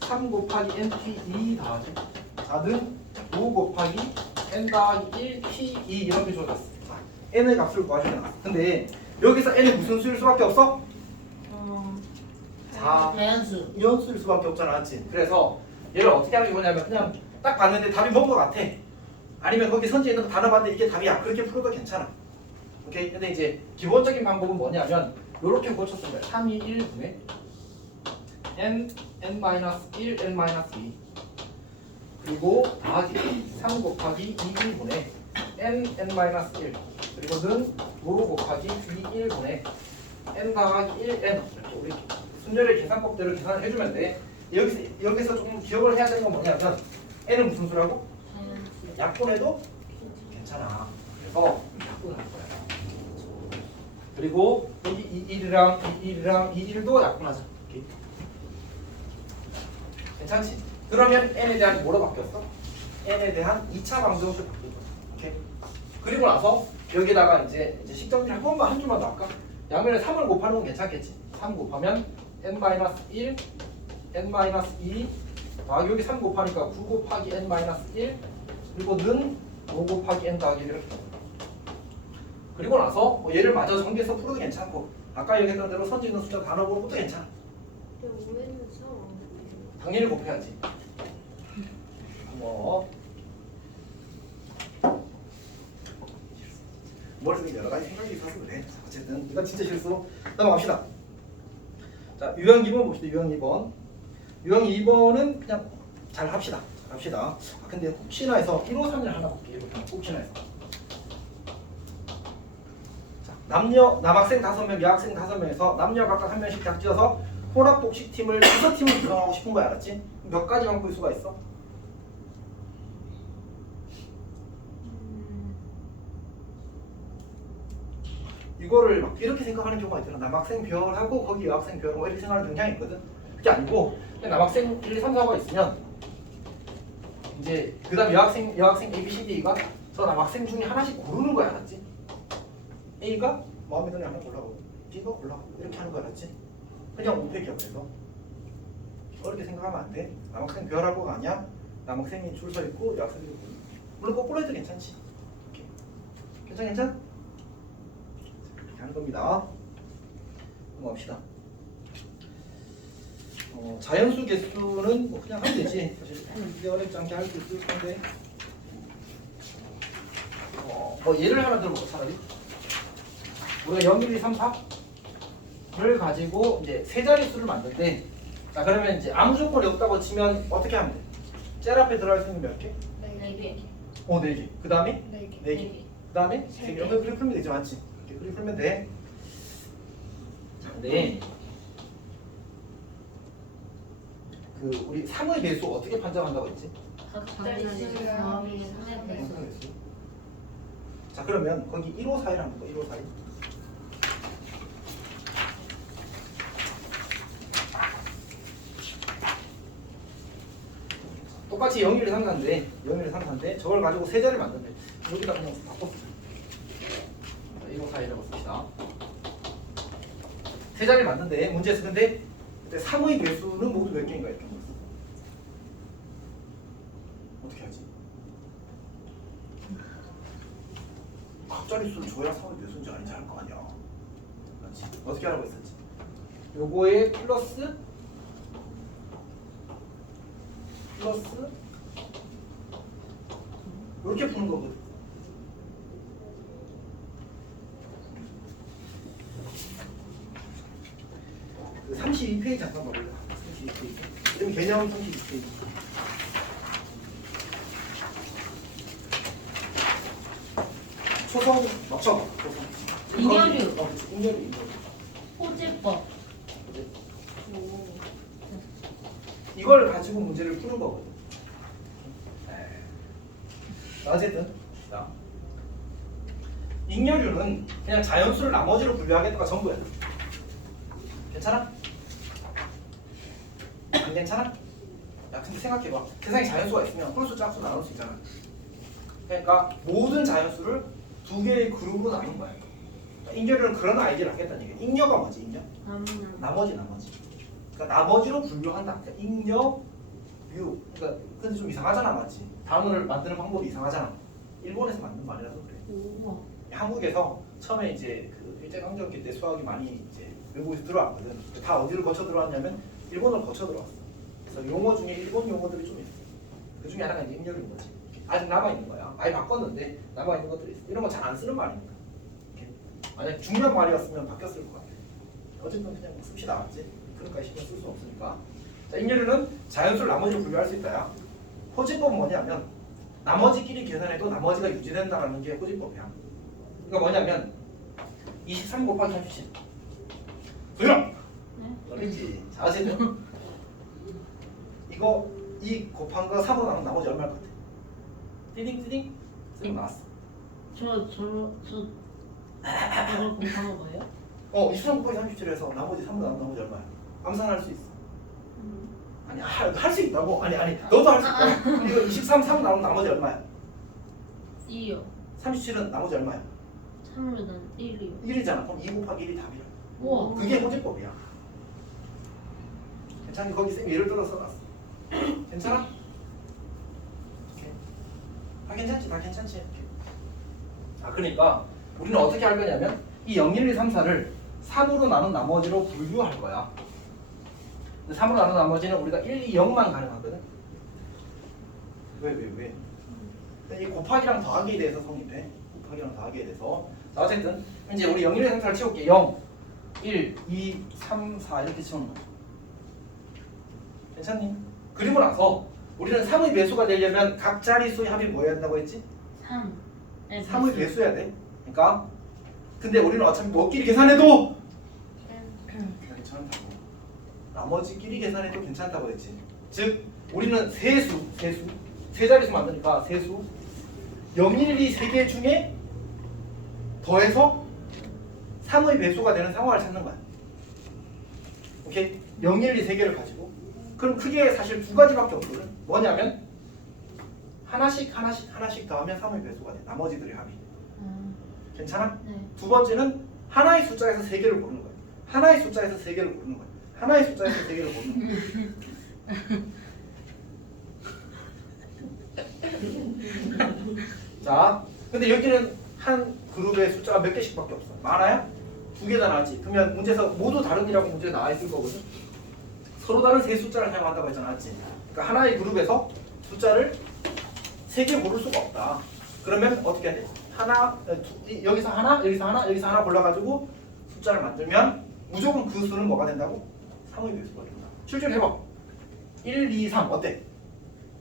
3 곱하기 NP2 더하기 4는 5 곱하기 N 더하기 1 P2 이렇게 주어졌어. 자, N의 값을 구하시면 나왔어. 근데 여기서 N이 무슨 수일 수밖에 없어? 자연수. 이런 수일 수밖에 없잖아, 맞지? 그래서 얘를 어떻게 하면 좋으냐면 그냥 딱 봤는데 답이 뭔 것 같아. 아니면 거기 선지에 있는 거 단어 봤는데 이게 답이야. 그렇게 풀어도 괜찮아. 오케이? 근데 이제 기본적인 방법은 뭐냐면 이렇게 고쳤을 거야. 3, 2, 1 분의 n, n-1, n-2 그리고 더하기 3 곱하기 2, 1분의 n, n-1 그리고 는 5 곱하기 2, 1분의 n 더하기 1, n 이렇게 우리 순열의 계산법대로 계산을 해주면 돼. 여기서 조금 기억을 해야 되는 건 뭐냐면 n은 무슨 수라고? 자연수. 약분해도 괜찮아. 그래서 약분할 거야. 그리고 여기 21이랑 21이랑 21도 약분하자. 오케이. 괜찮지? 그러면 n에 대한 뭐로 바뀌었어? n에 대한 2차 방정식 바뀌었어. 오케이. 그리고 나서 여기다가 이제 식정리 한 번만 한 줄만 더 할까? 양면에 3을 곱하는 건 괜찮겠지? 3 곱하면 n-1, n-2 더하기 여기 3 곱하니까 9 곱하기 n-1 그리고 는 5 곱하기 n 더하기 1 이렇게 그리고 나서 뭐 얘를 마저 전개해서 풀어도 괜찮고 아까 얘기했던 대로 선지 있는 숫자 단어 보는 것도 괜찮아. 당연히 곱해야지. 뭐 머릿속에 여러 가지 생각이 있어서 그래. 어쨌든 이건 진짜 실수. 넘어갑시다. 자, 유형 2번 봅시다. 유형 2번. 유형 2번은 그냥 잘 합시다. 잘 합시다. 아, 근데 혹시나 해서 153을 하나 볼게요. 혹시나 해서. 자, 남학생 5명, 여학생 5명에서 남녀 각각 한 명씩 짝지어서 혼합복식 팀을 6팀을 구성하고 싶은 거야. 알았지? 몇 가지 방법일 수가 있어? 이거를 막 이렇게 생각하는 경우가 있잖아. 남학생 별하고 거기 여학생 별 뭐 이렇게 생각하는 경향이 있거든. 그게 아니고 그냥 남학생 1, 2, 3, 4가 있으면 이제 그 다음 여학생 A, B, C, D가 저 남학생 중에 하나씩 고르는 거야. 알았지? A가 마음에 드는 하나 골라고 B가 골라고 이렇게 하는 거 알았지? 그냥 오팩이야. 그래서 그렇게 생각하면 안 돼. 남학생 별하고가 아니야. 남학생이 줄 서 있고 여학생이 물론 거꾸로 해도 괜찮지. 오케이. 괜찮? 이렇게 하는 겁니다. 넘어갑시다. 자연수 개수는 뭐 그냥 하면 되지. 사실 이게 어렵지 않게 할 수 있을 건데 뭐 예를 하나 들어볼까 차라리. 우리가 0, 1, 2, 3, 4를 가지고 이제 세 자릿수를 만들 때 자 그러면 이제 아무 조건이 없다고 치면 어떻게 하면 돼? 젤 앞에 들어갈 수 있는 몇 개? 4개. 4개. 그 다음에? 4개. 4개. 그 다음에? 3개. 이렇게 그렇게 풀면 되지 맞지? 이렇게 그렇게 풀면 돼. 자 근데 그 우리 3의 배수 어떻게 판정한다고 했지? 각자리수랑 더하기 3의 3의 배수. 배수. 자 그러면 거기 154를 한번 봐. 154. 똑같이 0, 1, 3, 4인데 0, 1, 3, 4인데 저걸 가지고 세 자리를 만든대. 여기다 그냥 바꿨어. 154이라고 씁시다. 세 자리를 만든데 문제에서 근데 3의 배수는 모두 몇 개인가 이렇게 물었어. 어떻게 하지? 각자리수를 줘야 3의 배수인지 아닌지 알 거 아니야. 그렇지? 어떻게 하라고 했었지? 요거에 플러스 이렇게 푸는 거거든. 그 32페이지 잠깐 봐볼래? 32페이지. 여기 개념 32페이지. 초성 맞춰봐. 초성. 인여류. 그렇지. 인여류. 호재법. 이걸 가지고 문제를 푸는 거거든. 어쨌든 자, 잉여류는 그냥 자연수를 나머지로 분류하겠다가 전부야. 괜찮아? 안 괜찮아? 야 근데 생각해봐. 세상에 자연수가 있으면 홀수 짝수 나눌 수 있잖아. 그러니까 모든 자연수를 두 개의 그룹으로 나눈 거야. 인결은 그런 아이디어를 하겠다는 얘기야. 잉여가 뭐지? 잉여? 나머지. 그러니까 나머지로 분류한다. 그러니까 잉여, 뮤. 그러니까 근데 좀 이상하잖아, 맞지? 단어를 만드는 방법이 이상하잖아. 일본에서 만든 말이라서 그래. 우와. 한국에서 처음에 이제 그 일제강점기 때 수학이 많이 이제 외국에서 들어왔거든. 다 어디를 거쳐 들어왔냐면 일본을 거쳐 들어왔어. 그래서 용어 중에 일본 용어들이 좀 있어. 그 중에 하나가 이제 잉여인 거지. 아직 남아 있는 거야. 아예 바꿨는데 남아 있는 것들이 있어. 이런 거 잘 안 쓰는 말이니까. 이렇게. 만약 중요한 말이었으면 바뀌었을 것 같아. 어쨌든 그냥 씁시다, 맞지? 그러니까 신경 쓸 수 없으니까. 자, 잉여는 자연수를 나머지로 분류할 수 있다야. 호지법은 뭐냐면 나머지끼리 계산해도 나머지가 유지된다라는 게 호지법이야. 그러니까 뭐냐면 23 곱하기 37. 소영. 네? 너네지. 자세는 이거 이 곱한 거 3으로 나누면 나머지 얼마일 것 같아? 띠딩 쓰면 나왔어. 저걸 공부한 거 뭐예요? 23 곱하기 37에서 나머지 3으로 나누면 나머지 얼마야? 암산할 수 있어. 아니 할 수 있다고? 아니 너도 할 수 있다. 이거 23 3 나누면 나머지 얼마야? 2요. 37은 나머지 얼마야? 3으로 난 1이요. 1이잖아. 그럼 2 곱하기 1이 답이야. 우와. 그게 호지법이야. 괜찮니? 거기 쌤 예를 들어 써놨어. 괜찮아? 오케이. 다 괜찮지? 다 괜찮지? 이렇게. 그러니까 우리는 어떻게 할 거냐면 이 0, 1, 2, 3, 4를 3으로 나눈 나머지로 분류할 거야. 3으로 나눈 나머지는 우리가 1, 2, 0만 가능하거든. 왜? 이 곱하기랑 더하기에 대해서 성립해. 곱하기랑 더하기에 대해서. 자, 어쨌든 이제 우리 0, 1, 2, 3, 4를 치울게. 0, 1, 2, 3, 4 이렇게 치우는 거야. 괜찮니? 그리고 나서 우리는 3의 배수가 되려면 각 자릿수의 합이 뭐여야 된다고 했지? 3. 3의 배수여야 돼. 그러니까 근데 우리는 어차피 뭐끼리 계산해도 괜찮다고. 나머지끼리 계산해도 괜찮다고 했지. 즉 우리는 세 자릿수 만드니까 세수 0, 1, 2 세 개 중에 더해서 3의 배수가 되는 상황을 찾는 거야. 오케이? 0, 1, 2 세 개를 가지고 그럼 크게 사실 두 가지밖에 없거든. 뭐냐면 하나씩 더하면 3의 배수가 돼. 나머지들의 합이. 괜찮아? 네. 두 번째는 하나의 숫자에서 세 개를 고르는 거야. 하나의 숫자에서 세 개를 고르는 거야. 하나의 숫자에서 세 개를 고르는 거야. 자, 근데 여기는 한 그룹의 숫자가 몇 개씩밖에 없어. 많아요? 두 개다 나왔지. 그러면 문제에서 모두 다른이라고 문제에 나와 있을 거거든. 서로 다른 세 숫자를 사용한다고 했잖아, 맞지? 그러니까 하나의 그룹에서 숫자를 세 개 고를 수가 없다. 그러면 어떻게 해야 돼? 여기서 하나, 여기서 하나 골라가지고 숫자를 만들면 무조건 그 수는 뭐가 된다고? 3의 배수가 된다. 실제로 해봐. 1, 2, 3 어때?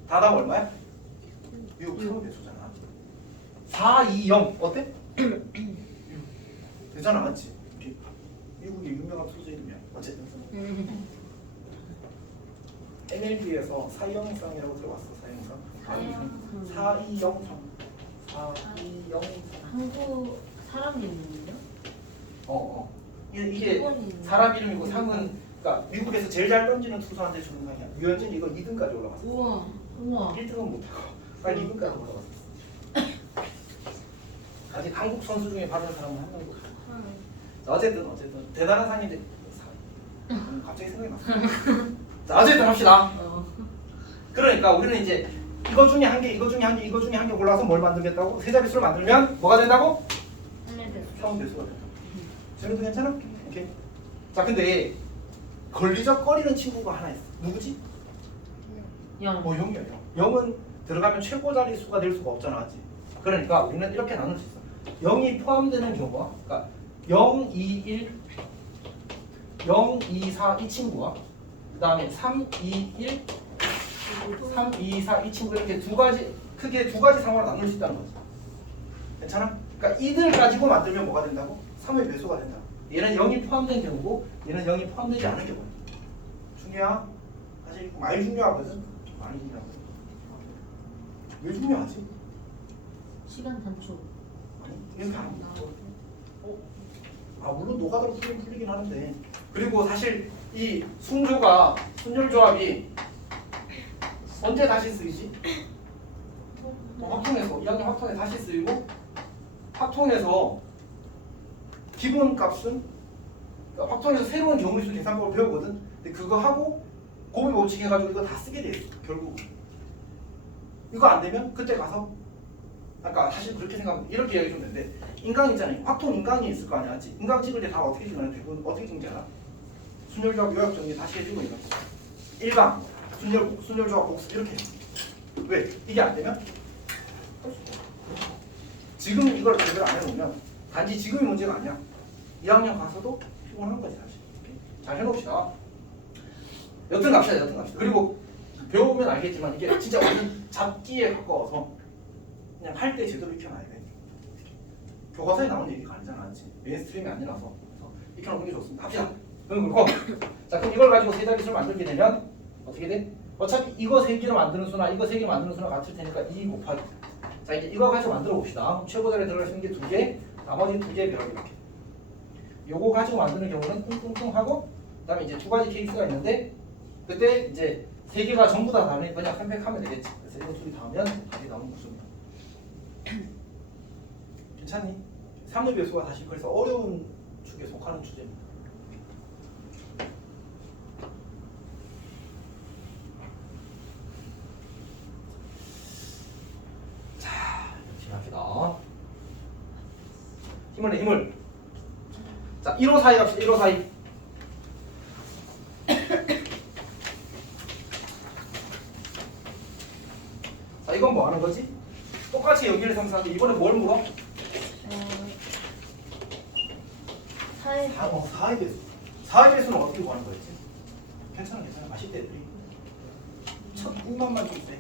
다 답 얼마야? 6, 3의 배수잖아. 4, 2, 0 어때? 6. 되잖아, 맞지? 미국의 유명한 소수 이름이야. 어쨌든 NLP에서 사형상이라고 들어봤어. 사형상. 4, 2, 0, 3. 4, 2, 0, 3. 한국 사람 이름이요? 이게 일본인. 사람 이름이고 상은 그러니까 미국에서 제일 잘 던지는 투수한테 주는 상이야. 유현진 이거 2등까지 올라갔어. 우와. 우와. 1등은 못하고 빨리 2등까지 올라갔어. 아직 한국 선수 중에 받은 사람은 한 명도 없어. 자, 어쨌든 대단한 상인데 갑자기 생각이 났어. 자, 어쨌든 합시다. 그러니까 우리는 이제 이거 중에 한 개, 이거 중에 한 개, 이거 중에 한 개 골라서 뭘 만들겠다고? 세 자릿수를 만들면 뭐가 된다고? 3의 배수가 된다. 저래도 괜찮아? 오케이. 자, 근데 걸리적거리는 친구가 하나 있어. 누구지? 0. 0이야. 0은 들어가면 최고 자릿수가 될 수가 없잖아, 맞지? 그러니까 우리는 이렇게 나눌 수 있어. 0이 포함되는 경우와, 그러니까 0, 2, 1, 0, 2, 4 이 친구와 그 다음에 3, 2, 1, 3, 2, 4 이 친구 이렇게 크게 두 가지 상황으로 나눌 수 있다는 거지. 괜찮아? 그러니까 이들 가지고 만들면 뭐가 된다고? 3의 배수가 된다. 얘는 0이 포함된 경우고 얘는 0이 포함되지 않은 경우야. 중요하? 사실 많이 중요하거든. 많이 중요하거든. 왜 중요하지? 시간 단축. 아니, 이게 안 물론 노가다로 풀리긴 하는데. 그리고 사실 이 순조가 순열조합이 언제 다시 쓰이지? 확통해서 2학년 확통에 다시 쓰이고 확통해서 기본값은 그러니까 확통해서 새로운 경우수 계산법을 배우거든. 근데 그거 하고 곱을 법칙 해가지고 이거 다 쓰게 돼 있어. 결국 이거 안 되면 그때 가서 아까 사실 그렇게 생각하면 이렇게 이야기 좀 되는데 인강 있잖아요. 확통 인강이 있을 거 아니야. 인강 찍을 때 다 어떻게 찍냐? 대부분 어떻게 찍는지 알아? 순열조합 요약 정리 다시 해주고 이거 1강 순열조합 복수 이렇게 해. 왜? 이게 안 되면 지금 이걸 제대로 안 해놓으면 단지 지금이 문제가 아니야. 2학년 가서도 피곤한 거지 사실. 오케이? 잘 해놓읍시다. 여튼 갑시다. 여튼 갑시다. 그리고 배우면 알겠지만 이게 진짜 완전 잡기에 가까워서 그냥 할 때 제대로 익혀놔야 돼. 교과서에 나오는 얘기가 아니잖아. 메인스트림이 아니라서. 그래서 익혀놓는 게 좋습니다. 합시다. 그리고 자 그럼 이걸 가지고 세 자릿수를 만들게 되면 어떻게 돼? 어차피 이거 세 개를 만드는 수나 이거 세 개 만드는 수나 같을 테니까 2 곱하기. 자 이제 이거 가지고 만들어 봅시다. 최고절에 들어갈 수 있는 게 2개, 나머지 2개 별 이렇게. 요거 가지고 만드는 경우는 뚱뚱뚱 하고 그다음에 이제 두 가지 케이스가 있는데 그때 이제 세 개가 전부 다 다르니까 그냥 선택하면 되겠지. 그래서 이거 둘이 닿으면 답이 나오는 것입니다. 괜찮니? 3의 배수가 사실 그래서 어려운 축에 속하는 주제입니다. 자, 열심히 합시다. 힘을 내, 힘을. 자, 1호 사이 갑시다. 1호 사이. 자, 이건 뭐 하는 거지? 똑같이 연결 상사인데 이번에 뭘 물어? 사의 배수. 사의 배수는 어떻게 구하는 거였지? 괜찮아, 괜찮아. 맛있대, 애들이. 첫 꿈만만 좀 돼.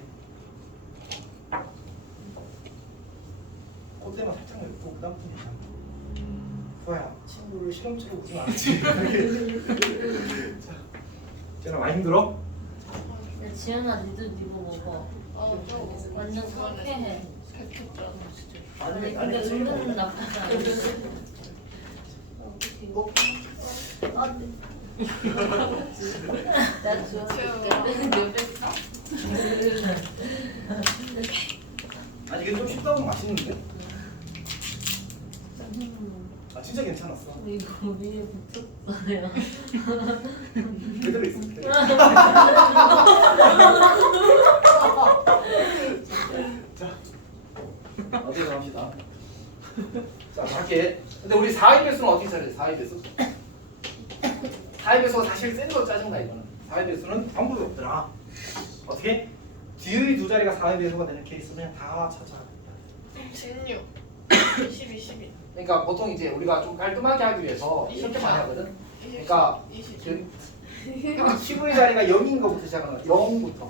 그때만 살짝 냈고 그다음부터 괜찮아. 소아야, 친구를 실험체로 보지 말았지. 자, 쟤는 많이 힘들어? 야, 지연아, 니도 이거 먹어. 완전 상쾌해. 아니, 근데 은근 나쁘지 않아. 이거? 나 좋아할게. 아니 이게 좀 쉽다 보면 맛있는데? 아 진짜 괜찮았어. 이거 위에 붙었어요. 그대로 있어. 그대로. 자, 어디로 갑시다. 자, 갈게. 근데 우리 4의 배수는 어떻게 찾아야 돼? 4의 배수. 4의 배수가 사실 센 거 짜증나 이거는. 4의 배수는 방법이 없더라. 어떻게? 뒤의 두 자리가 4의 배수가 되는 케이스는 다 찾아. 16, 22, 12. 그러니까 보통 이제 우리가 좀 깔끔하게 하기 위해서 이렇게 많이 하거든. 그러니까 10의 자리가 0인 것부터 시작하는 거야. 0부터.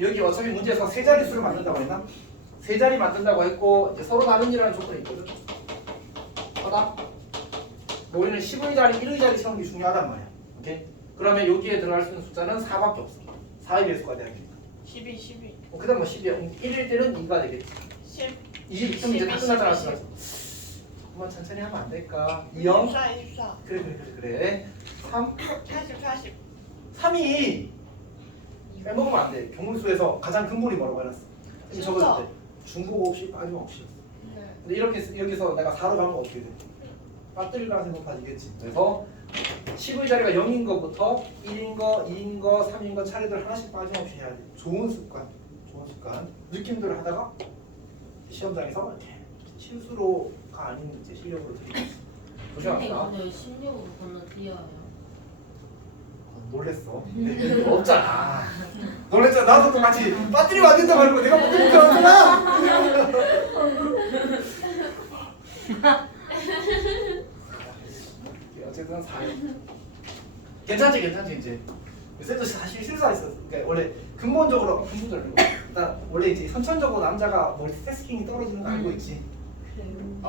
여기 어차피 문제에서 세 자릿수를 만든다고 했나? 세 자리 만든다고 했고 이제 서로 다른 일이라는 조건이 있거든. 하다. 우리는 10의 자리, 1의 자리 세우는 게 중요하단 말이야. 오케이? 그러면 여기에 들어갈 수 있는 숫자는 4밖에 없어. 4의 배수가 돼야 되니까. 12, 12. 그 다음 뭐 10이야. 1일 때는 2가 되겠지. 10. 2 있으면 이제 다 끝나잖아. 조금만 천천히 하면 안 될까? 2, 0. 24, 24. 그래. 3. 40, 40. 3이 빼먹으면 안 돼. 경물수에서 가장 근본이 뭐라고 해놨어? 적었을 때 중복 없이 빠짐없이. 네. 근데 이렇게 여기서 내가 4로 가면 어떻게 돼? 배터리라서 높아지겠지. 그래서 10의 자리가 0인 것부터 1인 거, 2인 거, 3인 거 차례들 하나씩 빠짐없이 해야 돼. 좋은 습관. 느낌들을 하다가 시험장에서 이렇게 실수로가 아닌 이제 실력으로 드리겠지. 근데 조심합시다. 이거 16으로 건너뛰어요. 놀랬어. 없잖아. 놀랬잖아. 나도 똑같이 배터리 만든다 말고 내가 배터리 줄 알았잖아. 어쨌든 4일. 괜찮지 이제. 요새도 사실 실수했어. 그러니까 원래 근본적으로 일단 원래 이제 선천적으로 남자가 멀티태스킹이 떨어지는 거 알고 있지.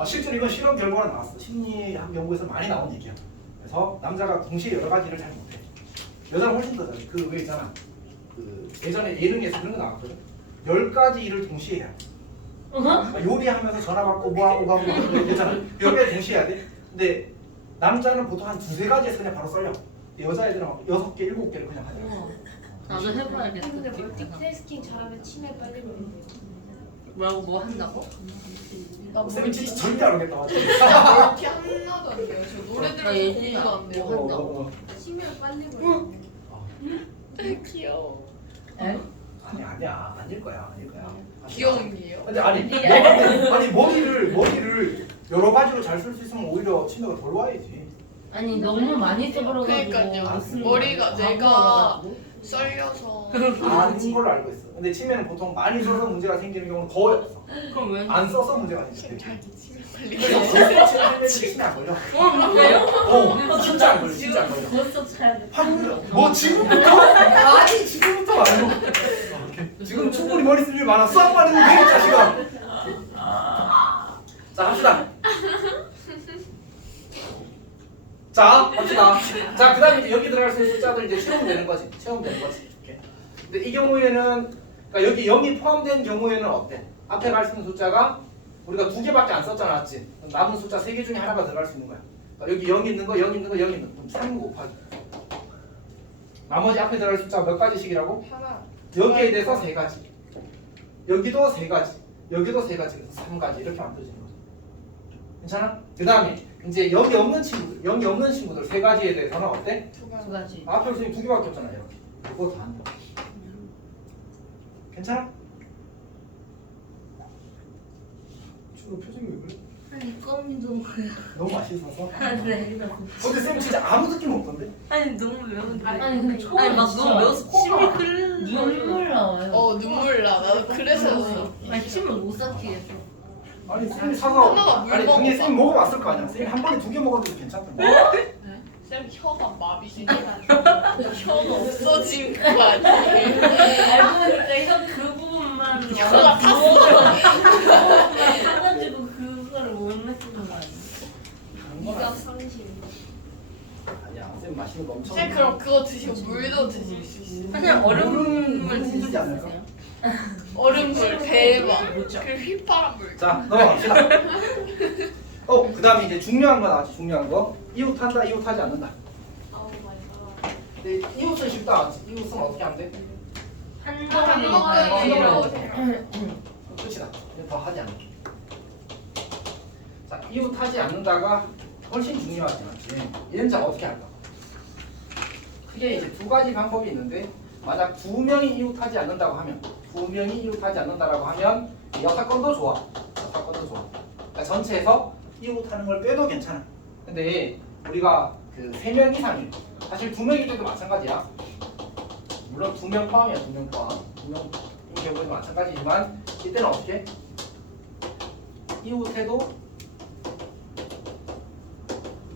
실제로 이건 실험 결과가 나왔어. 심리학 연구에서 많이 나온 얘기야. 그래서 남자가 동시에 여러 가지를 잘 못해. 여자는 훨씬 더 잘해. 그 왜 있잖아. 그 예전에 예능에서 그런 거 나왔거든. 10가지 일을 동시에 해야 돼. 그러니까 요리하면서 전화 받고 뭐하고 가고 이러잖아. 10가지 동시에 해야 돼. 근데 남자는 보통 한 2-3가지에서 그냥 바로 썰려. 여자애들은 6개, 7개를 그냥 하냐. 우와. 나도 해봐야겠다. 근데 멀티태스킹 잘하면 치매 빨리 걸리네. 뭐라고 뭐 한다고? 나 쌤이 진짜 절대 안 오겠다. 맞지? 멀티 하나도 안 돼요. 저 노래 나 들어서 예준이 공부도 안 돼요. 뭐 한다고? 치매 빨리 걸리네. 귀여워. 아니야. 아닐 거야. 귀여운 게요. 근데 아니 머리를 여러 가지로 잘 쓸 수 있으면 오히려 치매가 덜 와야지. 아니 너무 많이 써버려가지고 그러니까요. 무슨 머리가 바보가 내가 와가지고. 썰려서 아닌 걸로 알고 있어. 근데 치매는 보통 많이 써서 문제가 생기는 경우는 거의 없어. 그럼 왜? 안 써서 문제가 생겨. 자기 치매 빨리 그래서 걸려. 치매 안 걸려. 그래요? 진짜 안 걸려. 진짜 안 걸려. 벌써 차야 돼. 확률 뭐 지금부터? 아니 지금부터 아니고. 지금 충분히 머리 쓸 일 많아. 수학 받는 게 되겠다 지금. 자 합시다. 자 그다음에 이제 여기 들어갈 수 있는 숫자들 이제 채우면 되는 거지. 이렇게. 근데 이 경우에는 그러니까 여기 0이 포함된 경우에는 어때? 앞에 갈 수 있는 숫자가 우리가 2개밖에 안 썼잖아, 맞지? 남은 숫자 3개 중에 하나가 들어갈 수 있는 거야. 그러니까 여기 0 있는 거, 0 있는 거, 0 있는 거. 그럼 3 곱하기. 나머지 앞에 들어갈 숫자가 몇 가지씩이라고? 하나. 여기에 대해서 3가지. 여기도 3가지. 여기도 3가지. 그래서 3가지. 이렇게 만들어지는 거죠. 괜찮아? 그 다음에 이제 여기 없는 친구들 3가지에 대해서는 어때? 두 두 가지. 가지. 앞에 선생님 2개밖에 없잖아, 이렇게. 그거 다 한다. 괜찮아? 주로 표정이 왜 그래? 아니 껌이 너무 너무 맛있어서? 네. 근데 쌤 진짜 아무 느낌 없던데? 아니 너무 매운데. 아니 근데 처음에 아니 막 진짜 너무 매워서 침이 코가 흐르는. 눈물 나와요. 눈물 나. 나도 그래서 아니 침을 못 삭히게 해줘. 아니 쌤이 사서 엄마가 물 아니 당연히 먹어봐. 쌤 먹어봤을 거 아니야. 쌤이 한 번에 2개 먹어도 괜찮던데. 쌤 혀가 마비. 혀가 없어진 거 아니에요? 알고 보니까 이건 그 부분만 혀가 탔어. 사가지고 그거를 못 느끼는 거 아니야? 네가 상심. 아니야. 쌤 맛있는 거 엄청. 쌤 그럼 그거 드시고 물도 드실 수 있어요. 그냥 얼음물 물은 드실 수 힘들지 않을까? 있어요? 얼음물 대박. 그리고 휘파람 물. 자 넘어갑시다. 그다음에 이제 중요한 거 나왔지. 중요한 거. 이웃한다, 이웃하지 않는다. 아우 마이 갓. 근데 이웃은 쉽다 나왔지. 이웃은 어떻게 하면 돼? 한목금이라고 끝이다. 이제 더 하지 않을게. 자, 이웃하지 않는다가 훨씬 중요하지 않지. 얘는 자 어떻게 할까? 크게 이제 2가지 방법이 있는데 만약 2명이 이웃하지 않는다고 하면 2명이 이웃하지 않는다라고 하면 6건도 좋아. 6건도 좋아. 그러니까 전체에서 이웃하는 걸 빼도 괜찮아. 근데 우리가 그 3명 이상이 사실 2명일 때도 마찬가지야. 물론 2명 포함이야. 2명 포함. 2명인 경우에도 마찬가지지만 이때는 어떻게? 이웃해도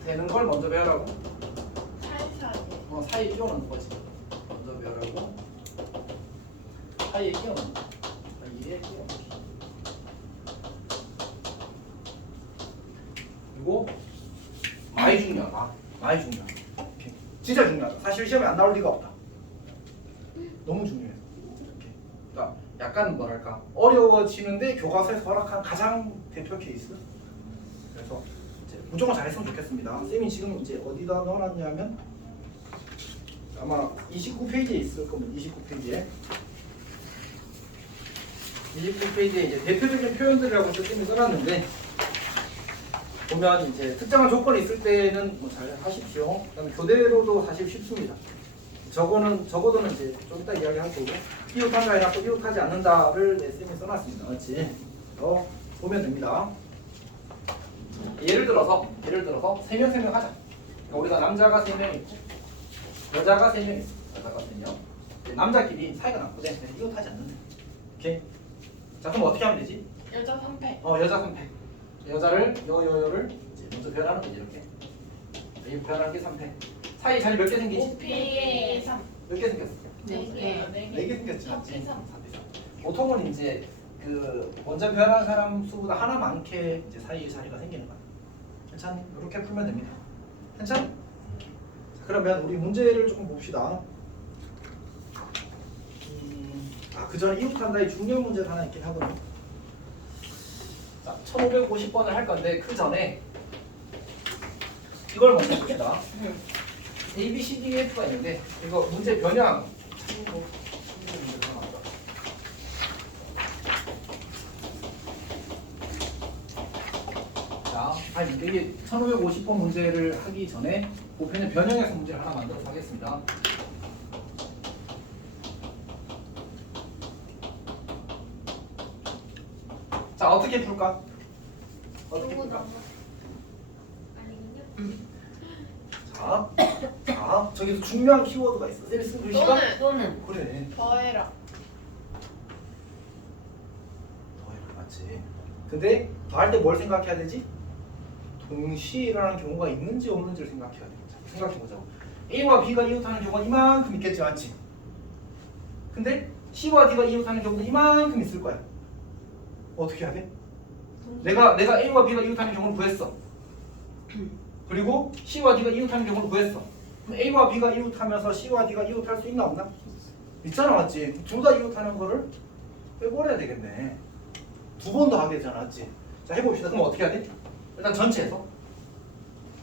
되는 걸 먼저 배우라고. 살살. 사이에 끼워넣는 거지. 먼저 배우라고. 사이에 끼워넣는 거. 사이에 끼워넣는 거. 그리고 많이 중요하다. 많이 중요하다. 오케이. 진짜 중요하다. 사실 시험에 안 나올 리가 없다. 너무 중요해. 이렇게. 그러니까 약간 뭐랄까 어려워지는데 교과서에서 허락한 가장 대표 케이스. 그래서 이제 무조건 잘했으면 좋겠습니다. 쌤이 지금 이제 어디다 넣어놨냐면 아마 29페이지에 있을 겁니다. 29페이지에. 29페이지에 이제 대표적인 표현들이라고 쌤이 써놨는데 보면 이제 특정한 조건이 있을 때는 뭐 잘 하십시오. 그다음에 교대로도 사실 쉽습니다. 적어도는 이제 좀 이따 이야기할 거고 이웃한다 해놨고 이웃하지 않는다를 쌤이 써놨습니다. 맞지? 보면 됩니다. 예를 들어서 3명 하자. 그러니까 우리가 남자가 3명 있고 여자가 3명 있어. 여자가 3명. 남자끼리 사이가 나쁘대. 이웃하지 않는다. 오케이. 자 그럼 어떻게 하면 되지? 여자 3패. 여자 3패. 여자를 여를 이제 먼저 변하는 거지 이렇게. 이 변하는 게 3패. 사이 자리 몇 개 생기지? 5패 3. 몇 개 생겼어? 네 4개 생겼지. 맞지? 3패 3. 보통은 이제 그 먼저 변한 사람 수보다 하나 많게 이제 사이에 자리가 생기는 거야. 괜찮니? 이렇게 풀면 됩니다. 괜찮? 자, 그러면 우리 문제를 조금 봅시다. 그 전에 이웃한다의 중요한 문제가 하나 있긴 하거든요. 자, 1550번을 할 건데 그 전에 이걸 먼저 봅시다. A, B, C, D, F가 있는데 이거 문제 변형. 자, 아니 이게 1550번 문제를 하기 전에 보편의 변형에서 문제를 하나 만들어서 하겠습니다. 자, 어떻게 풀까? 어떻게 너무 풀까? 너무 아니군요. 자, 저기서 중요한 키워드가 있어. 쌤이 쓴 글씨가? 또는 그래. 더해라. 더해라, 맞지. 근데 더할 때 뭘 생각해야 되지? 동시에라는 경우가 있는지 없는지를 생각해야 돼. 자, 생각해보자고. A와 B가 이웃하는 경우가 이만큼 있겠지, 맞지? 근데 C와 D가 이웃하는 경우도 이만큼 있을 거야. 어떻게 해야 돼? 내가 A와 B가 이웃하는 경우를 구했어. 그리고 C와 D가 이웃하는 경우를 구했어. 그럼 A와 B가 이웃하면서 C와 D가 이웃할 수 있나 없나? 있잖아, 맞지? 둘 다 이웃하는 거를 빼버려야 되겠네. 두 번 더 하게 되잖아, 맞지? 자, 해봅시다. 그럼 어떻게 해야 돼? 일단 전체에서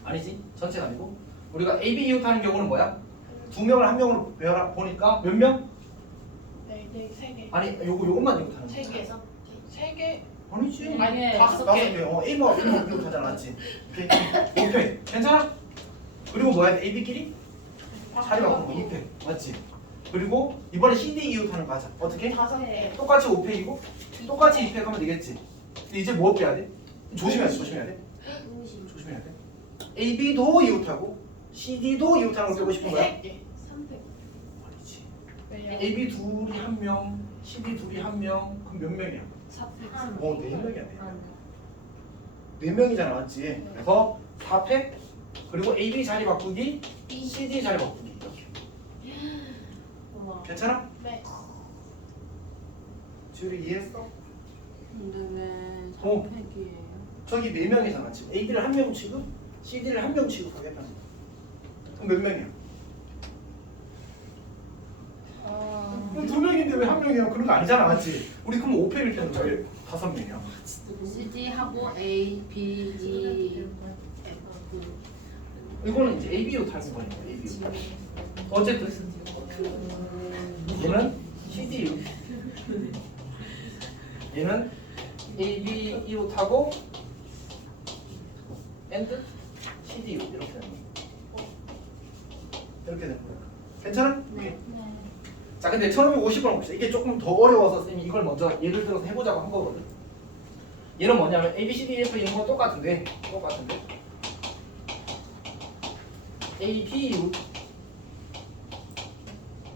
아니지? 전체가 아니고 우리가 A, B 이웃하는 경우는 뭐야? 두 명을 한 명으로 보니까 몇 명? 네, 3개. 아니, 요것만 이웃하는 세 거야. 개. 3개. 아니지. 아니, 다섯 다섯 개. 개. A와 B가 이웃하잖아, 맞지? 오케이. 괜찮아? 그리고 뭐야? A, B끼리? 자리 바꾸는 거 2패. 맞지? 그리고 이번에 CD 이웃하는 거 하자. 어떻게? 5개. 똑같이 5패이고 똑같이 2패 하면 되겠지. 근데 이제 뭐 빼야 돼? 조심해야 돼. 조심해야 돼. 중심. 조심해야 돼. A, B도 이웃하고 CD도 이웃하는 걸 빼고 싶은 거야? 3개. 300. 아니지. 왜요? A, B 둘이 한 명, CD 둘이 한 명. 그럼 몇 명이야? 400. 어, 4명이야. 4명이잖아, 맞지? 그래서 4패 그리고 A, B 자리 바꾸기, CD 자리 바꾸기 이렇게. 우와. 괜찮아? 네. 지우리 이해했어? 근데 왜 어. 3팩이에요? 저기 4명이잖아 지금. AB를 한 명 취급, CD를 한 명 취급하겠다. 그럼 몇 명이야? 그럼 2명인데 왜 한 명이야? 그런 거 아니잖아, 맞지? 우리 그럼 5패일 때는 왜 5명이야? CD하고 A, B, E, F. 이거는 이제 AB로 타는 거니까 AB로. 어쨌든 얘는 CDU, 얘는 AB 이웃하고 and CDU 이렇게 되는 거야. 이렇게 되는 거야. 괜찮아? 네. 자, 근데 1550번 봅시다. 이게 조금 더 어려워서 쌤이 이걸 먼저 예를 들어서 해보자고 한 거거든. 얘는 뭐냐면 A, B, C, D, F 이런 거 똑같은데 A, B 이웃.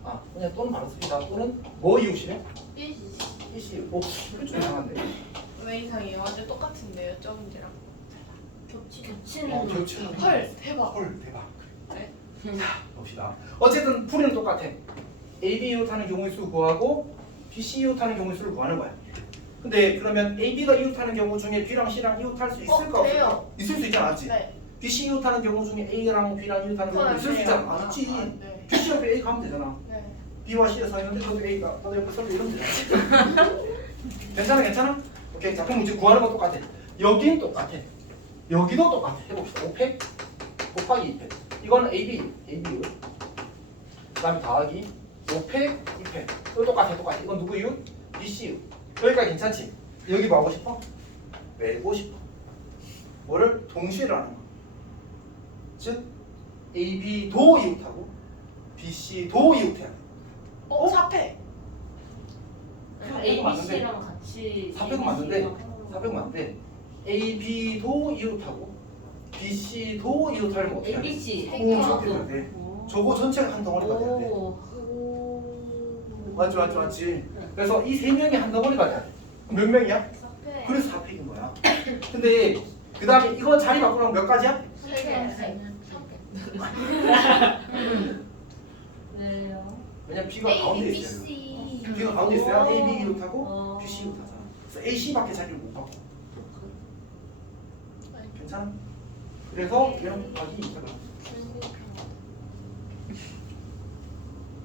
아, 그냥 또는 바로 씁니다. 또는 뭐 이웃이래? B, C 이웃. 오, 이거 좀 이상한데. 왜 이상해요? 완전 똑같은데요, 저문제랑. 겹치는 거. 겹치는 거. 헐, 대박. 헐, 대박. 네. 자, 봅시다. 어쨌든 풀이는 똑같아. A, B 이웃하는 경우의 수 구하고 B, C 이웃하는 경우의 수를 구하는 거야. 근데 그러면 A, B가 이웃하는 경우 중에 B랑 C랑 이웃할 수 있을까 없을까? 돼요. 있을 수 있잖아, 맞지? 네. B, C 이웃하는 경우 중에 A랑 B랑 이웃하는 경우 있을 수 있잖아. 아, 있지. 네. B, C 옆에 A 가면 되잖아. 네. B와 C에 서 있는데 너도 A가 너도 옆에 서면 이러면 되잖아. 괜찮아? 오케이. 자, 그럼 이제 구하는 거 똑같아. 여긴 똑같아. 여기도 똑같아. 해봅시다. 5패 곱하기 2패. 이거는 AB, AB요. 그 다음에 더하기 5패, 2패. 이거 똑같아. 이건 누구 이웃? BC 이웃. 여기까지 괜찮지? 여기 뭐 하고 싶어? 외고 싶어. 뭐를? 동시에를 하는 거. 즉 AB도 이웃하고 BC도 이웃해야 돼. 4패. A, B, C랑 같이 400은 맞는데 400은 맞는데 AB도 이웃하고 BC도 이웃하려면 어떻게 해야 돼? ABC. 오, 저렇게 돼야 돼. 저거 전체가 한 덩어리가 돼야 돼. 오. 맞지. 그래서 이 세 명이 한 덩어리가 돼야 돼. 그럼 몇 명이야? 4패. 그래서 4팩인 거야. 근데 그 다음에 이거 자리 바꾸면 몇 가지야? 3개. 왜요? 왜냐면 B가 A, 가운데 B, 있어요. C. B가 가운데 있어야 A, B 이웃하고 어. BC 이웃하잖아. 그래서 AC밖에 자리를 못 바꿔. 괜찮아? 그래서 얘는 곱하기 2가 나와.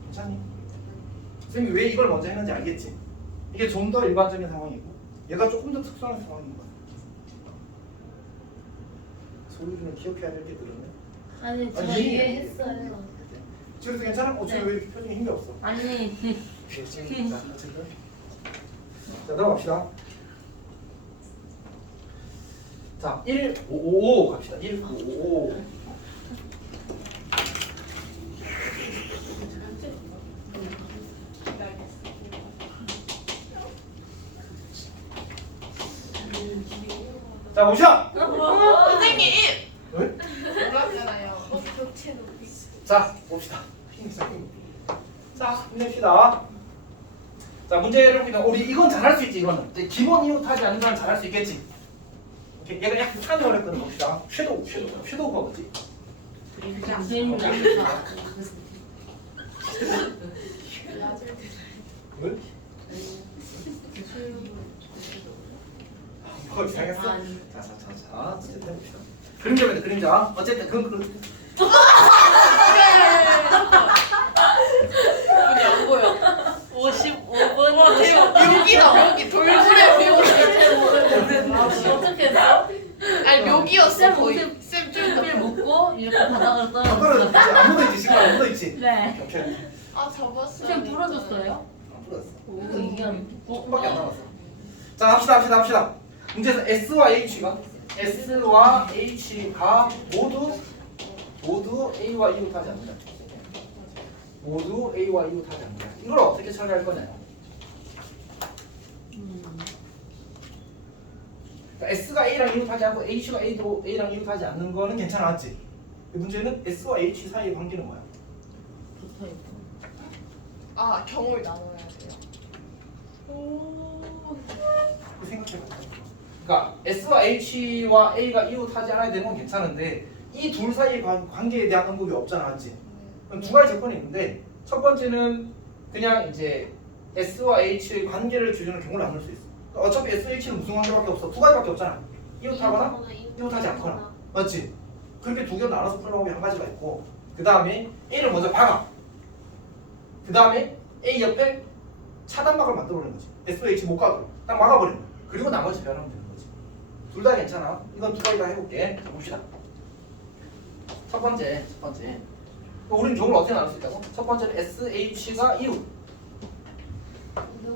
괜찮니? 선생님이 왜 이걸 먼저 했는지 알겠지? 이게 좀 더 일반적인 상황이고 얘가 조금 더 특수한 상황인 거야. 소유주는 기억해야 될 게 늘었네. 아니 저 아니, 이해했어요. 지금도 괜찮아? 지금 네. 왜 이렇게 표정이 힘이 없어? 아니 자, 어쨌든. 자, 넘어갑시다. 자, 1, 5, 5 갑시다. 1, 5, 5. 자, 봅시다. 선생님! 왜? 몰랐잖아요. 벽체 높이. 자, 봅시다. 자, 힘냅시다. 자, 문제를 보니까 우리 이건 잘할 수 있지. 이거는 이제 기본 이웃하지 않는 사람 잘할 수 있겠지. 오케이, 얘가 약간 어렵거든. 봅시다. 섀도우가 뭐지? 선생님 왜? 뭐 이상했어? 아니. 자, 어쨌든 해봅시다. 그림자입니다. 그림자. 어쨌든 그건 눈이 안 보여. 55번. 대박. 묘기다, 묘기. 돌고래 묘기. 어떻게 했어? 아니, 묘기였어, 쌤 거의. 옷을 쌤 줄 줄 묶고 이렇게 바닥으로 안 떨어졌어. 부러졌지. 안 묻어있지. 지금 안 묻어있지. 네. 오케이. 아, 접었어. 쌤 부러졌어요? 안 부러졌어. 오 이게 조금밖에 안 남았어. 자, 합시다. 문제에서 S와 H가 모두 A와 이웃하지 않는다. 모두 A와 이웃하지 않는다. 이걸 어떻게 처리할 거냐요? 그러니까 S가 A랑 이웃하지 않고 H가 A랑 이웃하지 않는 거는 괜찮았지. 문제는 S와 H 사이의 관계는 뭐야? 붙어 있고. 아, 경우를 나눠야 돼요. 그 생각해봐. 그러니까 S와 H와 A가 이웃하지 않아야 되는 건 괜찮은데 이 둘 사이의 관계에 대한 언급이 없잖아, 맞지? 그럼 두 가지 조건이 있는데 첫 번째는 그냥 이제 S와 H의 관계를 기준으로 경우를 나눌 수 있어. 그러니까 어차피 S, H는 무슨 관계밖에 없어. 두 가지밖에 없잖아. 이웃하거나 이웃하지 않거나, 맞지? 그렇게 두 개로 나눠서 풀는 방법이 한 가지가 있고 그 다음에 A를 먼저 박아. 그 다음에 A 옆에 차단막을 만들어버리는 거지. S, H 못 가도록 딱 막아버리는 거야. 그리고 나머지 변하면 되는 거지. 둘 다 괜찮아. 이건 두 가지 다 해볼게. 자, 봅시다. 첫 번째. 우리는 경우를 어떻게 나눌 수 있다고? 첫 번째는 SH가 이웃.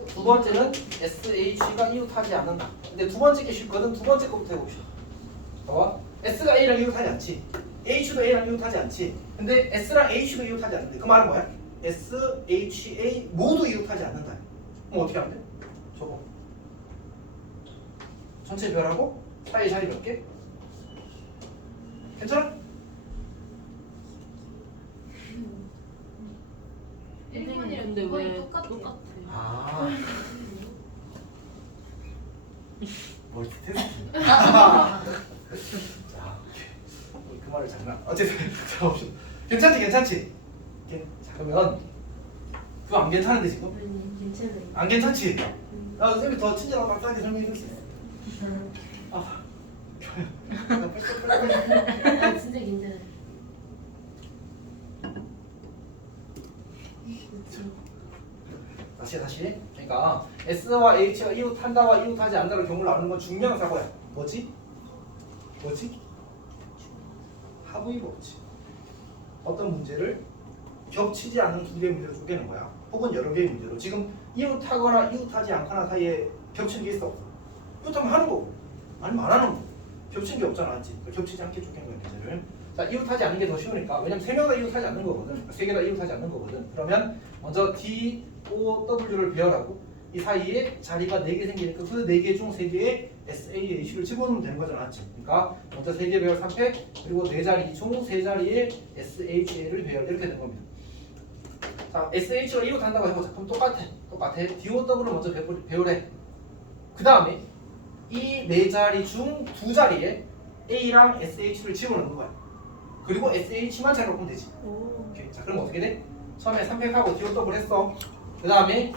두 번째는 SH가 이웃하지 않는다. 근데 두 번째 게 쉽거든. 두 번째 거부터 해봅시다. 봐봐. S가 A랑 이웃하지 않지. H도 A랑 이웃하지 않지. 근데 S랑 H도 이웃하지 않는데 그 말은 뭐야? S, H, A 모두 이웃하지 않는다. 그럼 어떻게 하면 돼? 저거. 전체 별하고 사이 자리 몇 개? 괜찮아? 1번이랑 근데 왜 똑같아. 똑같아? 아. 멀티태스킹. 자, 오케이. 그 말을 장난. 어쨌든 자 봅시다. 괜찮지? 자 그러면 그거 안 괜찮은데 지금? 괜찮아요. 안 괜찮지? 나 쌤이 더 친절하고 간단하게 설명해 줄게. 아, 아 진짜 괜찮아요. 다시. 그러니까 S와 H가 이웃한다와 이웃하지 않는다를 경우를 나누는 건 중명사고야. 뭐지? 하부의 법칙. 어떤 문제를 겹치지 않는 두 개의 문제로 쪼개는 거야. 혹은 여러 개의 문제로. 지금 이웃하거나 이웃하지 않거나 사이에 겹치는 게 있어 없어? 이웃하면 하는 거고 아니면 안 하는 거고. 겹치는 게 없잖아, 맞지? 겹치지 않게 쪼개는 거야, 문제를. 자, 이웃하지 않는 게 더 쉬우니까. 왜냐면 세 명 다 이웃하지 않는 거거든. 세 개 다 이웃하지 않는 거거든. 그러면 먼저 D, O, W를 배열하고 이 사이에 자리가 4개 생기니까 그 4개 중 3개의 S, A, H를 집어넣으면 되는 거잖아, 맞지? 그러니까 먼저 3개 배열 3팩 그리고 4자리 중 3자리에 S, H, A를 배열 이렇게 되는 겁니다. 자, S, H가 이웃한다고 해보자. 그럼 똑같아. D, O, W를 먼저 배열해. 그 다음에 이 4자리 중 2자리에 A랑 SH를 집어넣는 거야. 그리고 SH만 잘 바꾸면 되지. 오케이. 자, 그럼 어떻게 돼? 처음에 3팩하고 DOW 했어. 그 다음에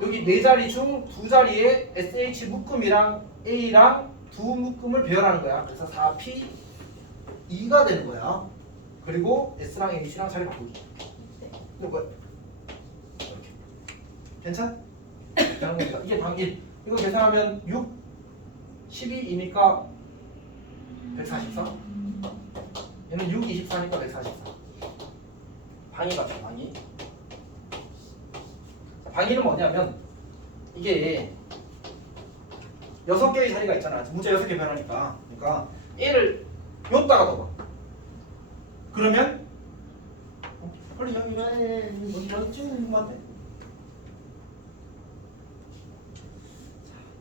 여기 4자리 중 2자리에 SH 묶음이랑 A랑 두 묶음을 배열하는 거야. 그래서 4P2가 되는 거야. 그리고 S랑 H랑 자리 바꾸기. 이거 이렇게. 괜찮? 이게 방 1. 이거 계산하면 6, 12이니까 144. 얘는 6, 24니까 144. 방위 같아, 방위. 방위는 뭐냐면 이게 6개의 자리가 있잖아. 문자 6개 변하니까. 그러니까 얘를 여기다가 넣어봐. 그러면 빨리 여기 이거는 찍는 거 같아.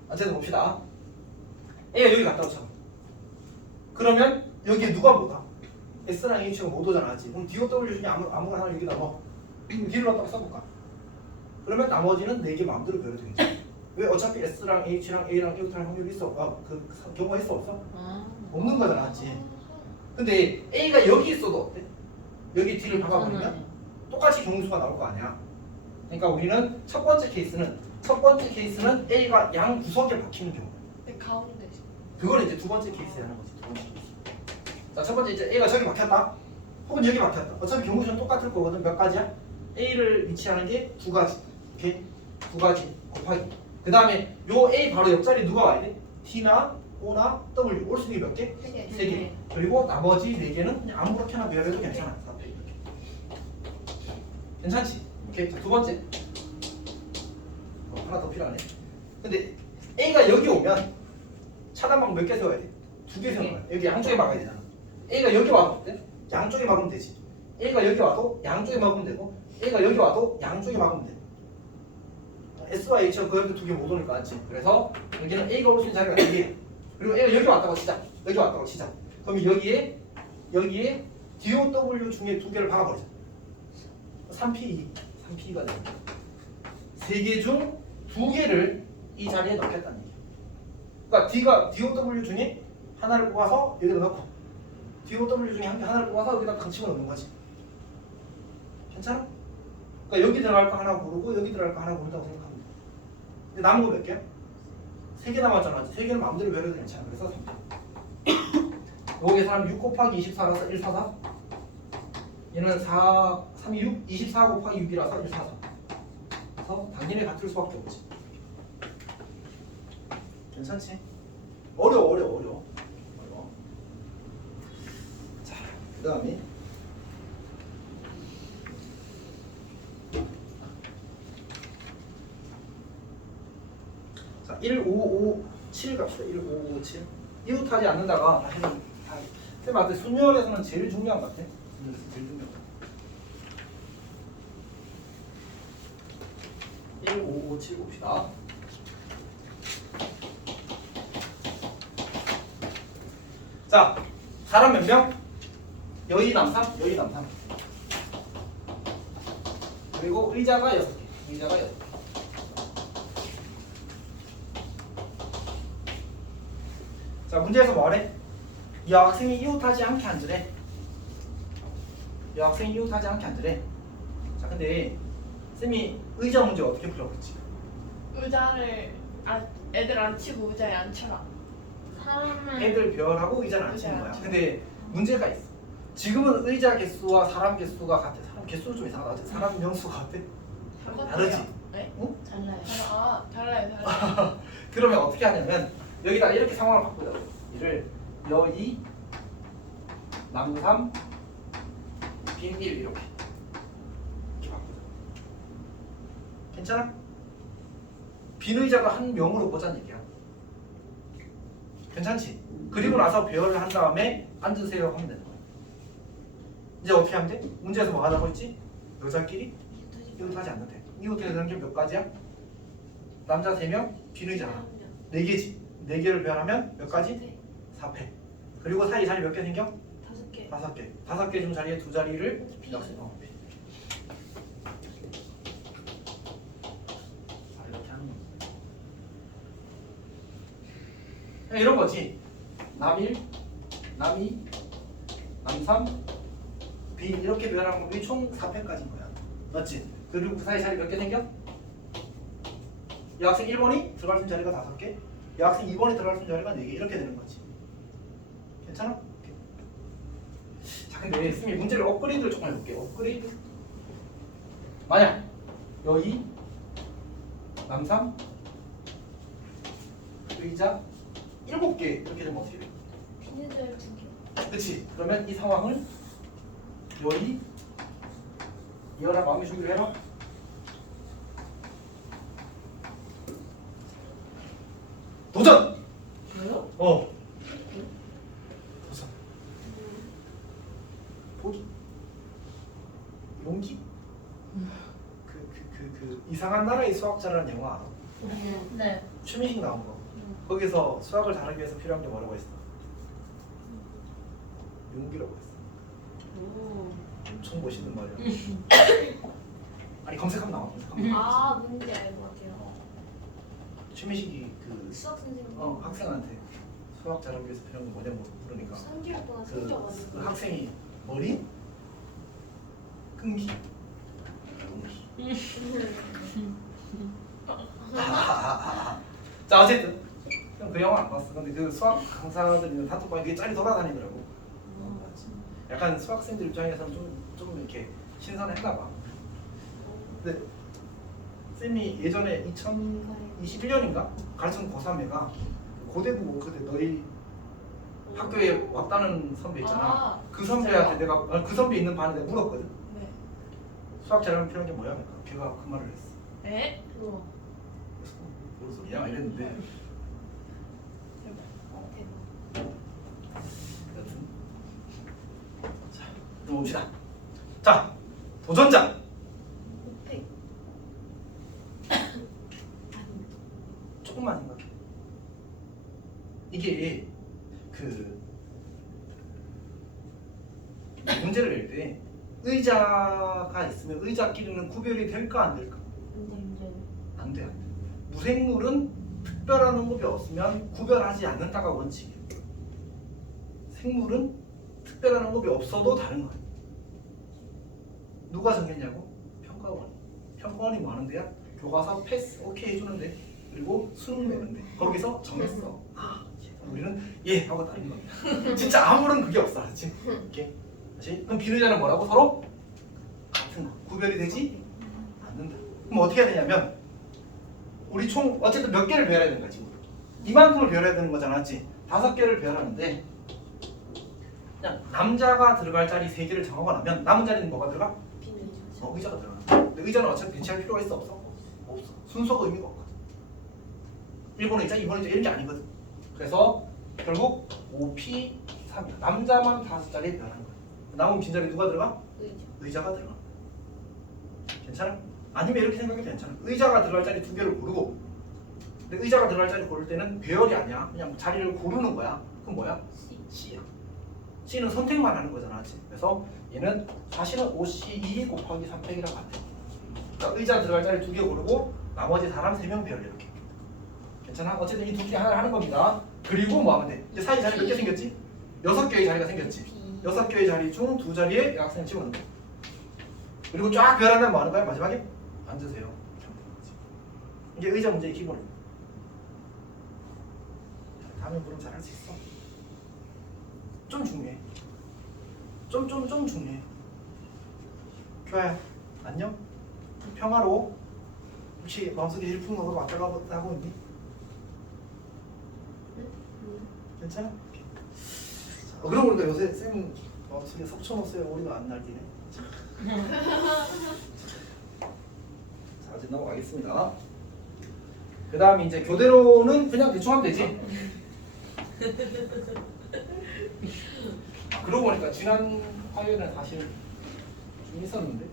어쨌든 봅시다. A가 여기 갔다 오잖아. 그러면 여기에 누가 뭐다? S랑 H가 못 오잖아. 그럼 DOW 중에 아무거나 하나 여기다 넣어. D를 넣었다가 써볼까? 그러면 나머지는 4개 마음대로 배워도 되겠지. 왜 어차피 S랑 H랑 A랑 이렇게 확률이 있어. 그 경우가 있어 없어? 없는 거잖아, 맞지? 근데 A가 여기 있어도 어때? 여기 D를 박아버리면 똑같이 경수가 나올 거 아니야. 그러니까 우리는 첫 번째 케이스는 A가 양 구석에 박히는 경우. 근데 가운데. 그걸 이제 두 번째 케이스에 하는 거지. 두 번째 케이스. 자, 첫 번째 이제 A가 저기 박혔다. 혹은 여기 박혔다. 어차피 경우는 똑같을 거거든. 몇 가지야? A를 위치하는 게 2가지. 이렇게 2가지 곱하기. 그 다음에 요 A 바로 옆자리 누가 와야 돼? T나 O나 W. 올 수 있는 게 몇 개? 3개. 3개. 그리고 나머지 4개는 그냥 아무렇게나 배열해도 괜찮아. 4패 이렇게. 괜찮지? 오케이. 자, 두 번째. 하나 더 필요하네. 근데 A가 여기 오면 차단막 몇 개 세워야 돼? 2개 세워야 돼. 여기 양쪽에 막아야 되잖아. A가 여기 와도 어때? 양쪽에 막으면 되지. A가 여기 와도 양쪽에 막으면 되고 A가 여기 와도 양쪽에 막으면 돼. S와 H가 그 옆에 2개 못 오니까 맞지? 그래서 여기는 A가 올 수 있는 자리가 4개. 그리고 A가 여기 왔다고 치자. 여기 왔다고 치자. 그럼 여기에 DOW 중에 2개를 박아버리자. 3P가 됩니다. 3개 중 2개를 이 자리에 넣겠다는 얘기야. 그러니까 DOW 중에 하나를 뽑아서 여기다 넣고 DOW 중에 하나를 뽑아서 여기다 당 집어넣는 거지. 괜찮아? 그러니까 여기 들어갈 거 하나 고르고 여기 들어갈 거 하나 고른다고 생각하면 돼. 근데 남은 거 몇 개야? 3개 남았잖아. 3개는 마음대로 배려도 괜찮아. 그래서 3개. 요거 계산하면 6 곱하기 24라서 144. 얘는 3이 6, 24 곱하기 6이라서 144. 그래서 당연히 같을 수밖에 없지. 괜찮지? 어려워. 자, 그 다음에 자, 1557 갑시다. 1557 이웃하지 않는다가 다 해서 쌤한테 순열에서는 제일 중요한 것 같아. 제일 중요한 것 같아. 1557 봅시다. 자, 사람 몇 명? 여의 남삼. 그리고 의자가 6개. 자, 문제에서 뭐하래? 이 학생이 이웃하지 않게 앉으래. 자, 근데 쌤이 의자 문제 어떻게 풀어봤지? 의자를 애들 안 치고 의자에 앉혀라. 사람은 애들 별하고 의자를 안 치는 의자를 거야. 안 치는 근데 문제가 있어. 지금은 의자 개수와 사람 개수가 같아. 사람 개수는 좀 이상하다. 사람 명수가 같아. 다르지? 네? 달라요. 달라요. 그러면 어떻게 하냐면 여기다 이렇게 상황을 바꾸자고. 이를 여의 남삼 빈1 이렇게 바꾸자. 괜찮아? 빈 의자가 한 명으로 보자는 얘기야. 괜찮지? 그리고 나서 배열을 한 다음에 앉으세요 하면 되는 거야. 이제 어떻게 하면 돼? 문제에서 뭐 하자고 했지? 여자끼리 이웃하지 않는데. 이웃하게 되는 게 몇 가지야? 남자 3명, 빈 의자 하나. 4개지. 4개를 배열하면 몇 가지? 4패. 그리고 사이 자리 몇 개 생겨? 5개. 5개. 5개 중 자리에 2자리를 이렇게 하는 거야. 이런 거지. 남1, 남2, 남3, 빈 이렇게 배열하는 놈이 총 4패까지인 거야. 맞지? 그리고 그 사이 자리 몇 개 생겨? 이 학생 1번이 들어갈 수 있는 자리가 5개, 이 학생 2번이 들어갈 수 있는 자리가 4개 이렇게 되는 거지. 괜찮아? 오케이. 자, 근데 쌤이 문제를 업그레이드를 조금 해볼게. 업그레이드. 만약 여의 남3 의자 7개 이렇게 되면 어떻게 돼? 비닐을 2개. 그치? 그러면 이 상황을 열이 이어라 마음의 준비를 해라. 도전! 왜요? 도전. 포기. 용기. 그 이상한 나라의 수학자라는 영화 알아? 네. 최민식 나온 거. 거기서 수학을 잘하기 위해서 필요한 게 뭐라고 했어? 용기라고 했어. 오. 엄청 멋있는 말이야. 아니 검색하면 나와. 검색하면. 아 뭔지 알 것 같아요. 최민식이 그 수학 선생님. 학생한테 수학 잘하기 위해서 필요한 게 뭐냐고 물으니까 성기였구나 그 성적가지고. 학생이 머리 끈기 자 어쨌든 형 그 영화 안 봤어. 근데 그 수학 강사들이 다투고 이게 짤이 돌아다니더라고. 약간 수학생들 입장에서는 좀 이렇게 신선했나 봐. 근데 쌤이 예전에 2021년인가 가르치는 고3애가 고대국어 그때 너희 학교에 왔다는 선배 있잖아. 아, 그 선배한테 내가 그 선배 있는 반에 내가 물었거든. 네. 수학 잘하면 필요한 게 뭐야? 그러니까 걔가 그 말을 했어. 에? 우와. 그래서 무슨 소리야? 이랬는데 여튼 자 들어봅시다. 자 도전자 오페. 조금만 생각해. 이게 그 문제를 낼 때 의자가 있으면 의자끼리는 구별이 될까 안 될까? 안 돼, 안 돼. 무생물은 특별한 언급이 없으면 구별하지 않는다가 원칙이에요. 생물은 특별한 언급이 없어도 다른 거예요. 누가 정했냐고? 평가원이. 평가원이 뭐 하는데요? 교과서 패스, 오케이 해주는데 그리고 수능 내는데 거기서 정했어. 우리는 예 하고 따는 겁니다. 진짜 아무런 그게 없어, 그렇지? 이렇게. 다시 그럼 비례자는 뭐라고? 서로 같은 거. 구별이 되지 않는다. 그럼 어떻게 해야 되냐면 우리 총 어쨌든 몇 개를 배열해야 되는 거야 지금. 이만큼을 배열해야 되는 거잖아, 맞지? 5개를 배열하는데 그냥 남자가 들어갈 자리 3개를 정하고 나면 남은 자리는 뭐가 들어가? 의자가 들어가. 근데 의자는 어차피 배치할 필요가 있어 없어? 없어. 순서가 의미가 없거든. 1번 의자, 2번 의자 이런 게 아니거든. 그래서 결국 5P 3이야. 남자만 5자리에 배열하는 거야. 남은 빈자리 누가 들어가? 의자가 들어가. 괜찮아? 아니면 이렇게 생각해도 괜찮아. 의자가 들어갈 자리 2개를 고르고 근데 의자가 들어갈 자리 고를 때는 배열이 아니야. 그냥 자리를 고르는 거야. 그럼 뭐야? C야. C는 선택만 하는 거잖아. 그치? 그래서 얘는 사실은 5C2 곱하기 300이랑 같아. 그러니까 의자 들어갈 자리 2개 고르고 나머지 사람 3명 배열 이렇게. 괜찮아? 어쨌든 이 두 개 하나를 하는 겁니다. 그리고 뭐 하면 돼? 이제 사이 자리 몇 개 생겼지? 6개의 자리가 생겼지. 6개의 자리 중 2자리에 학생을 집어넣는 거야. 그리고 쫙 배열한 다음 뭐 하는 거야? 마지막에 앉으세요. 이게 의자 문제의 기본입니다. 다음에 물으면 잘할 수 있어. 좀 중요해. 좀 중요해. 교아야 안녕? 평화로워? 혹시 마음속에 일풍노도 왔다 갔다 하고 있니? 괜찮아? 그러고 보니까 요새 쌤 마음속에 석촌호수에 오리가 안 날뛰네. 자 이제 넘어가겠습니다. 그 다음에 이제 교대로는 그냥 대충 하면 되지. 그러고 보니까 지난 화요일에 사실 좀 있었는데.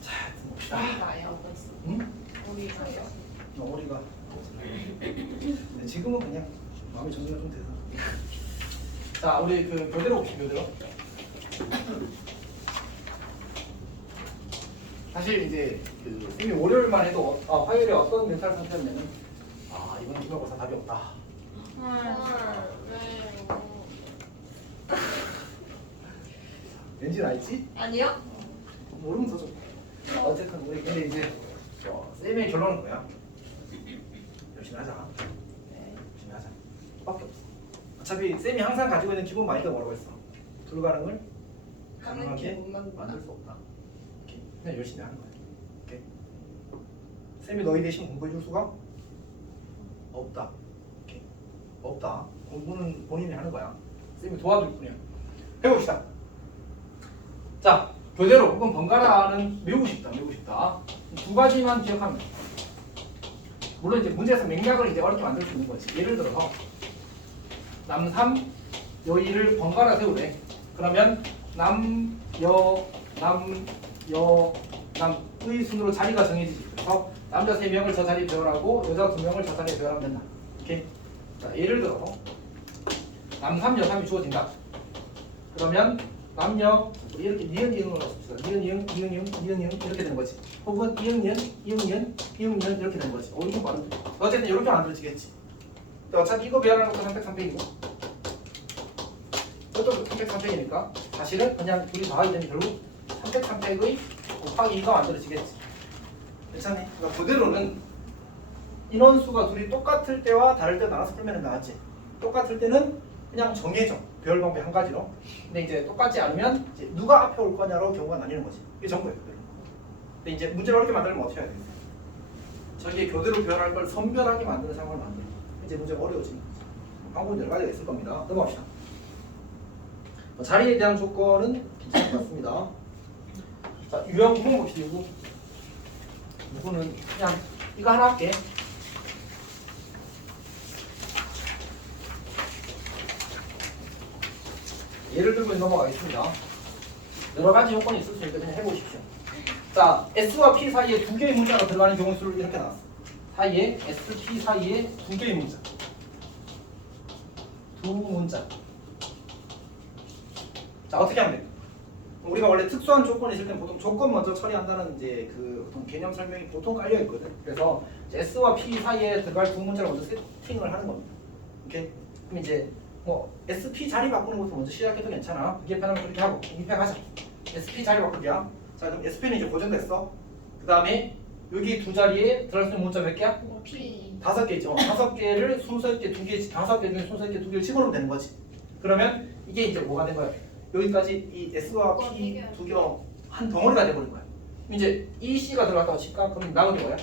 자, 봅시다. 우리가요. 응? 우리가요. 우리가. 네, 지금은 그냥 마음의 정리가 좀 돼서. 자, 우리 그 교대로 봅시다. 교대로. 사실 이제 그 이미 월요일만 해도 화요일에 어떤 멘탈 상태였냐면 이번 기말고사 답이 없다. 왠지 알지? 아니요? 모르면 더 좋다. 어쨌든 우리 근데 이제 쌤의 결론은 뭐야? 열심히 하자. 열심히 하자. 밖에 없어. 어차피 쌤이 항상 가지고 있는 기본 마인드가 뭐라고 했어? 불가능을 가능하게 만들 수 없다. 오케이. 그냥 열심히 하는 거야. 오케이. 쌤이 너희 대신 공부해 줄 수가 없다. 오케이. 없다. 공부는 본인이 하는 거야. 쌤이 도와줄 뿐이야. 해봅시다. 자, 교대로 혹은 번갈아는 외우고 싶다. 두 가지만 기억하면 돼. 물론 이제 문제에서 맥락을 이제 어렵게 만들 수 있는 거지. 예를 들어서 남3 여의를 번갈아 세우래. 그러면 남, 여, 남의 순으로 자리가 정해지지. 그래서 남자 3명을 저 자리에 배열하고 여자 2명을 저 자리에 배열하면 된다. 오케이? 자, 예를 들어서 남3, 여3이 주어진다. 그러면 남녀 이렇게 니은 이응으로 씁시다. 니은 이응 이렇게 되는 거지. 혹은 이응 이응 이렇게 되는 거지. 이거 빠른데. 어쨌든 이렇게 만들어지겠지. 근데 어차피 이거 배열하는 것도 300, 300이고 이것도 300, 300이니까 사실은 그냥 둘이 더하기 되면 결국 300, 300의 곱하기 2가 만들어지겠지. 괜찮니? 그러니까 그대로는 인원수가 둘이 똑같을 때와 다를 때 나눠서 풀면 나왔지. 똑같을 때는 그냥 정해져. 배열 방법이 한 가지로. 근데 이제 똑같지 않으면 이제 누가 앞에 올 거냐로 경우가 나뉘는 거지. 이게 전부예요. 그대로. 근데 이제 문제를 어렵게 만들면 어떻게 해야 되겠어요? 저기에 교대로 배열할 걸 선별하게 만드는 상황을 만들어. 이제 문제가 어려워지는 거지. 방법은 여러 가지가 있을 겁니다. 넘어갑시다. 자리에 대한 조건은 괜찮은 것 같습니다. 자, 유형 구분 봅시다. 이거는 그냥 이거 하나 할게. 예를 들고 넘어가겠습니다. 여러 가지 요건이 있을 수 있으니까 그냥 해보십시오. 자, S와 P 사이에 두 개의 문자가 들어가는 경우 수를 이렇게 나왔어. 사이에 S, P 사이에 두 개의 문자. 두 문자. 자, 어떻게 하면 돼? 우리가 원래 특수한 조건이 있을 때 보통 조건 먼저 처리한다는 이제 그 보통 개념 설명이 보통 깔려 있거든. 그래서 S와 P 사이에 들어갈 두 문자를 먼저 세팅을 하는 겁니다. 오케이? 그럼 이제 뭐 SP 자리 바꾸는 것도 먼저 시작해도 괜찮아. 그게 편하면 그렇게 하고 입에 가자. SP 자리 바꾸기야. 자, 그럼 SP는 이제 고정됐어. 그 다음에 여기 두 자리에 들어갈 수 있는 문자 몇 개야? P 5개 있죠. 5개를 순서 있게 2개, 5개 중에 순서 있게 2개를 집어넣으면 되는 거지. 그러면 이게 이제 뭐가 된 거야? 여기까지 이 S와 P 두 개가 한 덩어리가 돼버린 거야. 그럼 이제 E, C가 들어갔다고 칠까? 그럼 남은 게 뭐야?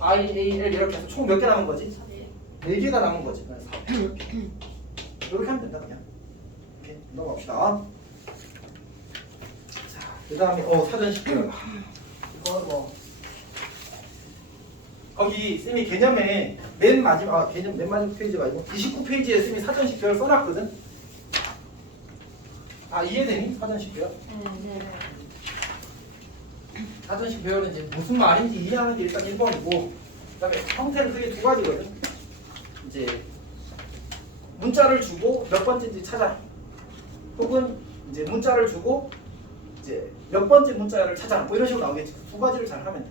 I, A, L 이렇게 해서 총 몇 개 남은 거지? 4개가 남은 거지. 그래서 4. 이렇게 하면 된다 그냥. 이렇게 넘어갑시다. 자, 그 다음에 사전식 배열. 이거 뭐 거기 쌤이 개념에 맨 마지막 개념 맨 마지막 페이지가 아니고 29페이지에 쌤이 사전식 배열 써놨거든. 이해되니? 사전식 배열? 네. 사전식 배열은 이제 무슨 말인지 이해하는 게 일단 1번이고 그다음에 형태는 크게 두 가지거든. 이제 문자를 주고 몇 번째인지 찾아. 혹은 이제 문자를 주고 이제 몇 번째 문자를 찾아. 뭐 이런 식으로 나오겠지. 두 가지를 잘 하면 돼.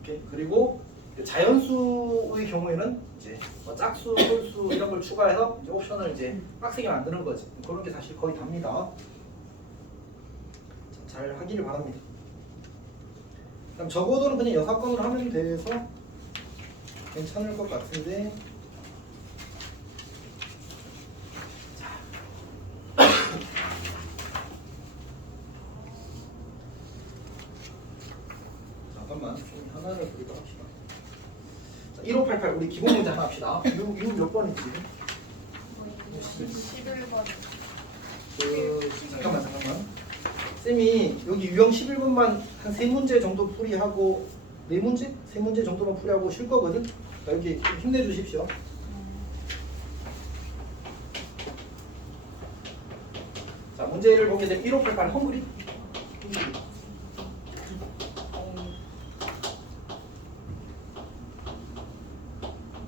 오케이. 그리고 자연수의 경우에는 이제 뭐 짝수, 솔수 이런 걸 추가해서 이제 옵션을 이제 빡세게 만드는 거지. 그런 게 사실 거의 답니다. 잘 하기를 바랍니다. 그럼 적어도는 그냥 6건으로 하면 돼서 괜찮을 것 같은데. 잠깐만, 하나를 그리고 합시다. 자, 1588 우리 기본 문제 하나 합시다. 이거 몇 번이지? 11번. 잠깐만. 쌤이 여기 유형 11번만 한 3문제 정도 풀이하고 4문제? 3문제 정도만 풀이하고 쉴 거거든? 자, 여기 힘내주십시오. 자, 문제를 보게 되면 1588 헝그리?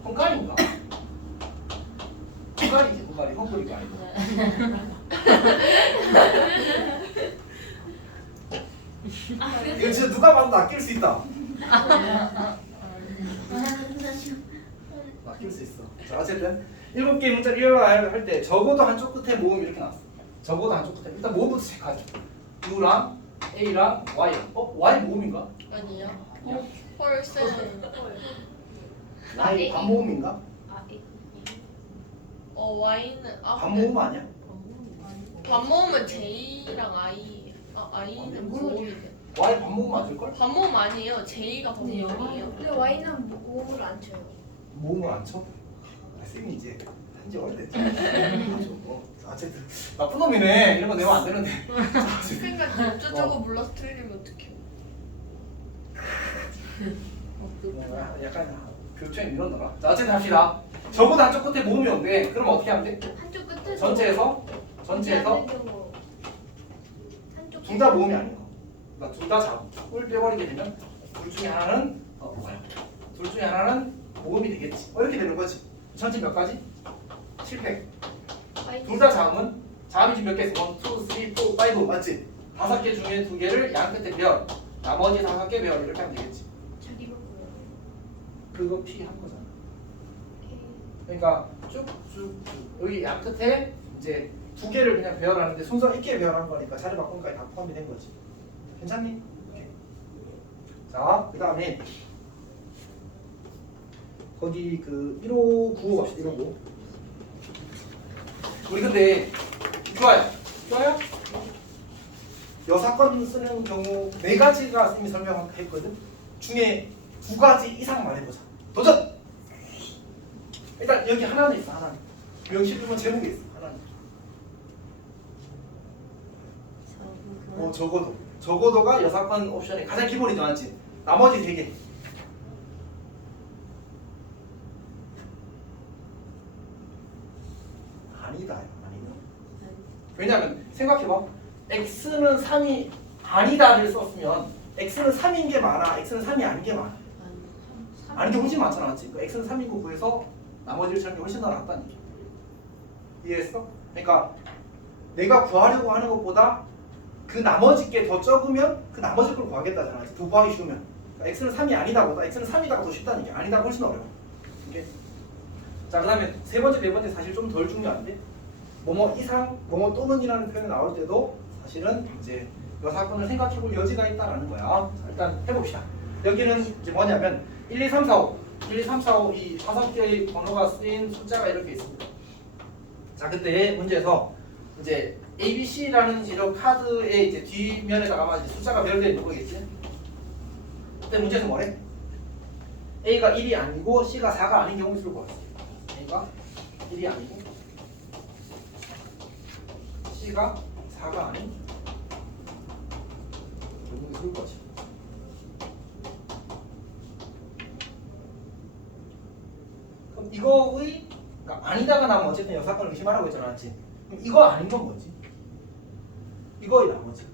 헝가리인가? 헝가리지, 헝가리가 아니고. 이거 진짜 누가 봐도 아낄 수 있다. 아낄 수 있어. 자, 어쨌든 7개의 문자를 이어가야 할 때 적어도 한쪽 끝에 모음 이렇게 나왔어. 적어도 한쪽 끝에. 일단 모음부터 체크하자. U랑 A랑 Y랑. Y 모음인가? 아니요. 홀쌤. Y 반모음인가? Y는 반모음 아니야? 반모음은 J랑 I는 모음이 돼. Y 반모음 맞을걸? 반모음 아니에요. J가 반모음이에요. 근데 Y는 모음을 안 쳐요. 모음을 안 쳐? 쌤이 이제 한지 오래됐죠. 어쨌든 나쁜 놈이네. 이런 거 내면 안 되는데. 그러니까 어쩌자고 몰라서 틀리면 어떡해. 약간 교체인 이런 거라. 자, 어쨌든 합시다. 적어도 한쪽 끝에 모음이 온대. 그럼 어떻게 하면 돼? 한쪽 끝에서 전체에서 한쪽 둘 다 모음이 아닌 거. 그러니까 둘 다 잡음. 꿀 빼버리게 되면 둘 중에 하나는 둘 중에 하나는 모음이 되겠지. 이렇게 되는 거지. 전체 몇 가지? 7팩. 둘 다 잡음은 잡음이 지금 몇 개 있어? 1, 2, 3, 4, 5 맞지? 5개 중에 2개를 양 끝에 배열. 나머지 5개 배열 이렇게 하면 되겠지. 자기가 뭐야? 그거 P 한 거잖아. 그러니까 쭉쭉 여기 양 끝에 이제 2개를 그냥 배열하는데 순서 있게 배열한 거니까 자리 바꾸니까 다 포함이 된 거지. 괜찮니? 오케이. 자, 그 다음에 거기 그 1595 갑시다. 1595. 우리 근데 좋아요? 여사건 쓰는 경우 4가지가 이미 설명했거든. 중에 2가지 이상 말해보자. 도전! 일단 여기 하나는 있어. 하나는 명시 부분 제목에 있어. 하나는 적어도가 여사건 옵션이 가장 기본이죠. 맞지? 나머지 3개 아니다. 왜냐면 생각해봐. x는 3이 아니다를 썼으면 x는 3인 게 많아, x는 3이 아닌 게 많아. 아닌 게 훨씬 많잖아. 맞지? x는 3이고 구해서 나머지를 찾는 게 훨씬 더 낫다는 얘기. 이해했어? 그러니까 내가 구하려고 하는 것보다 그 나머지 게 더 적으면 그 나머지 걸 구하겠다잖아. 더 구하기 쉬우면. 그러니까 x는 3이 아니다보다 x는 3이다가 더 쉽다는 얘기. 아니다가 훨씬 어려워. 오케이? 자, 그 다음에 세 번째, 네 번째 사실 좀 덜 중요한데 뭐뭐 이상, 뭐뭐 또는이라는 표현이 나올 때도 사실은 이제 이 사건을 생각해볼 여지가 있다라는 거야. 자, 일단 해봅시다. 여기는 이제 뭐냐면 1, 2, 3, 4, 5 1, 2, 3, 4, 5 이 5개의 번호가 쓰인 숫자가 이렇게 있습니다. 자, 그때 문제에서 이제 ABC라는 이런 카드의 이제 뒷면에다가 이제 숫자가 배열되어 있는 거겠지. 그때 문제에서 뭐래? A가 1이 아니고 C가 4가 아닌 경우 수를 구했어. A가 1이 아니고 C가 4가 아닌 경우 수를 구하시. 그럼 이거의 그러니까 아니다가 나면 어쨌든 여사건을 의심하라고 했잖아. 맞지? 그럼 이거 아닌 건 뭐지? 이거의 나머지.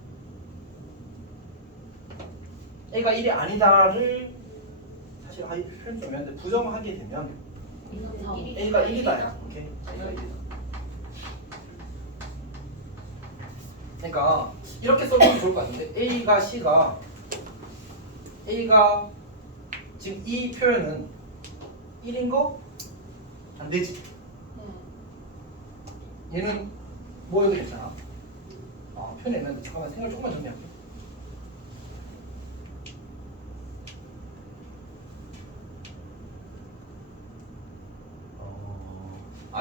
A가 1이 아니다를 사실 표현 좀 했는데 부정하게 되면 A가 1이다야. 오케이. A가 1이다. 그러니까 이렇게 써보면 좋을 것 같은데 A가 지금 이 표현은 1인 거 안 되지. 얘는 뭐여도 괜찮아. 표현했는데 잠깐만 생각을 조금만 정리할게.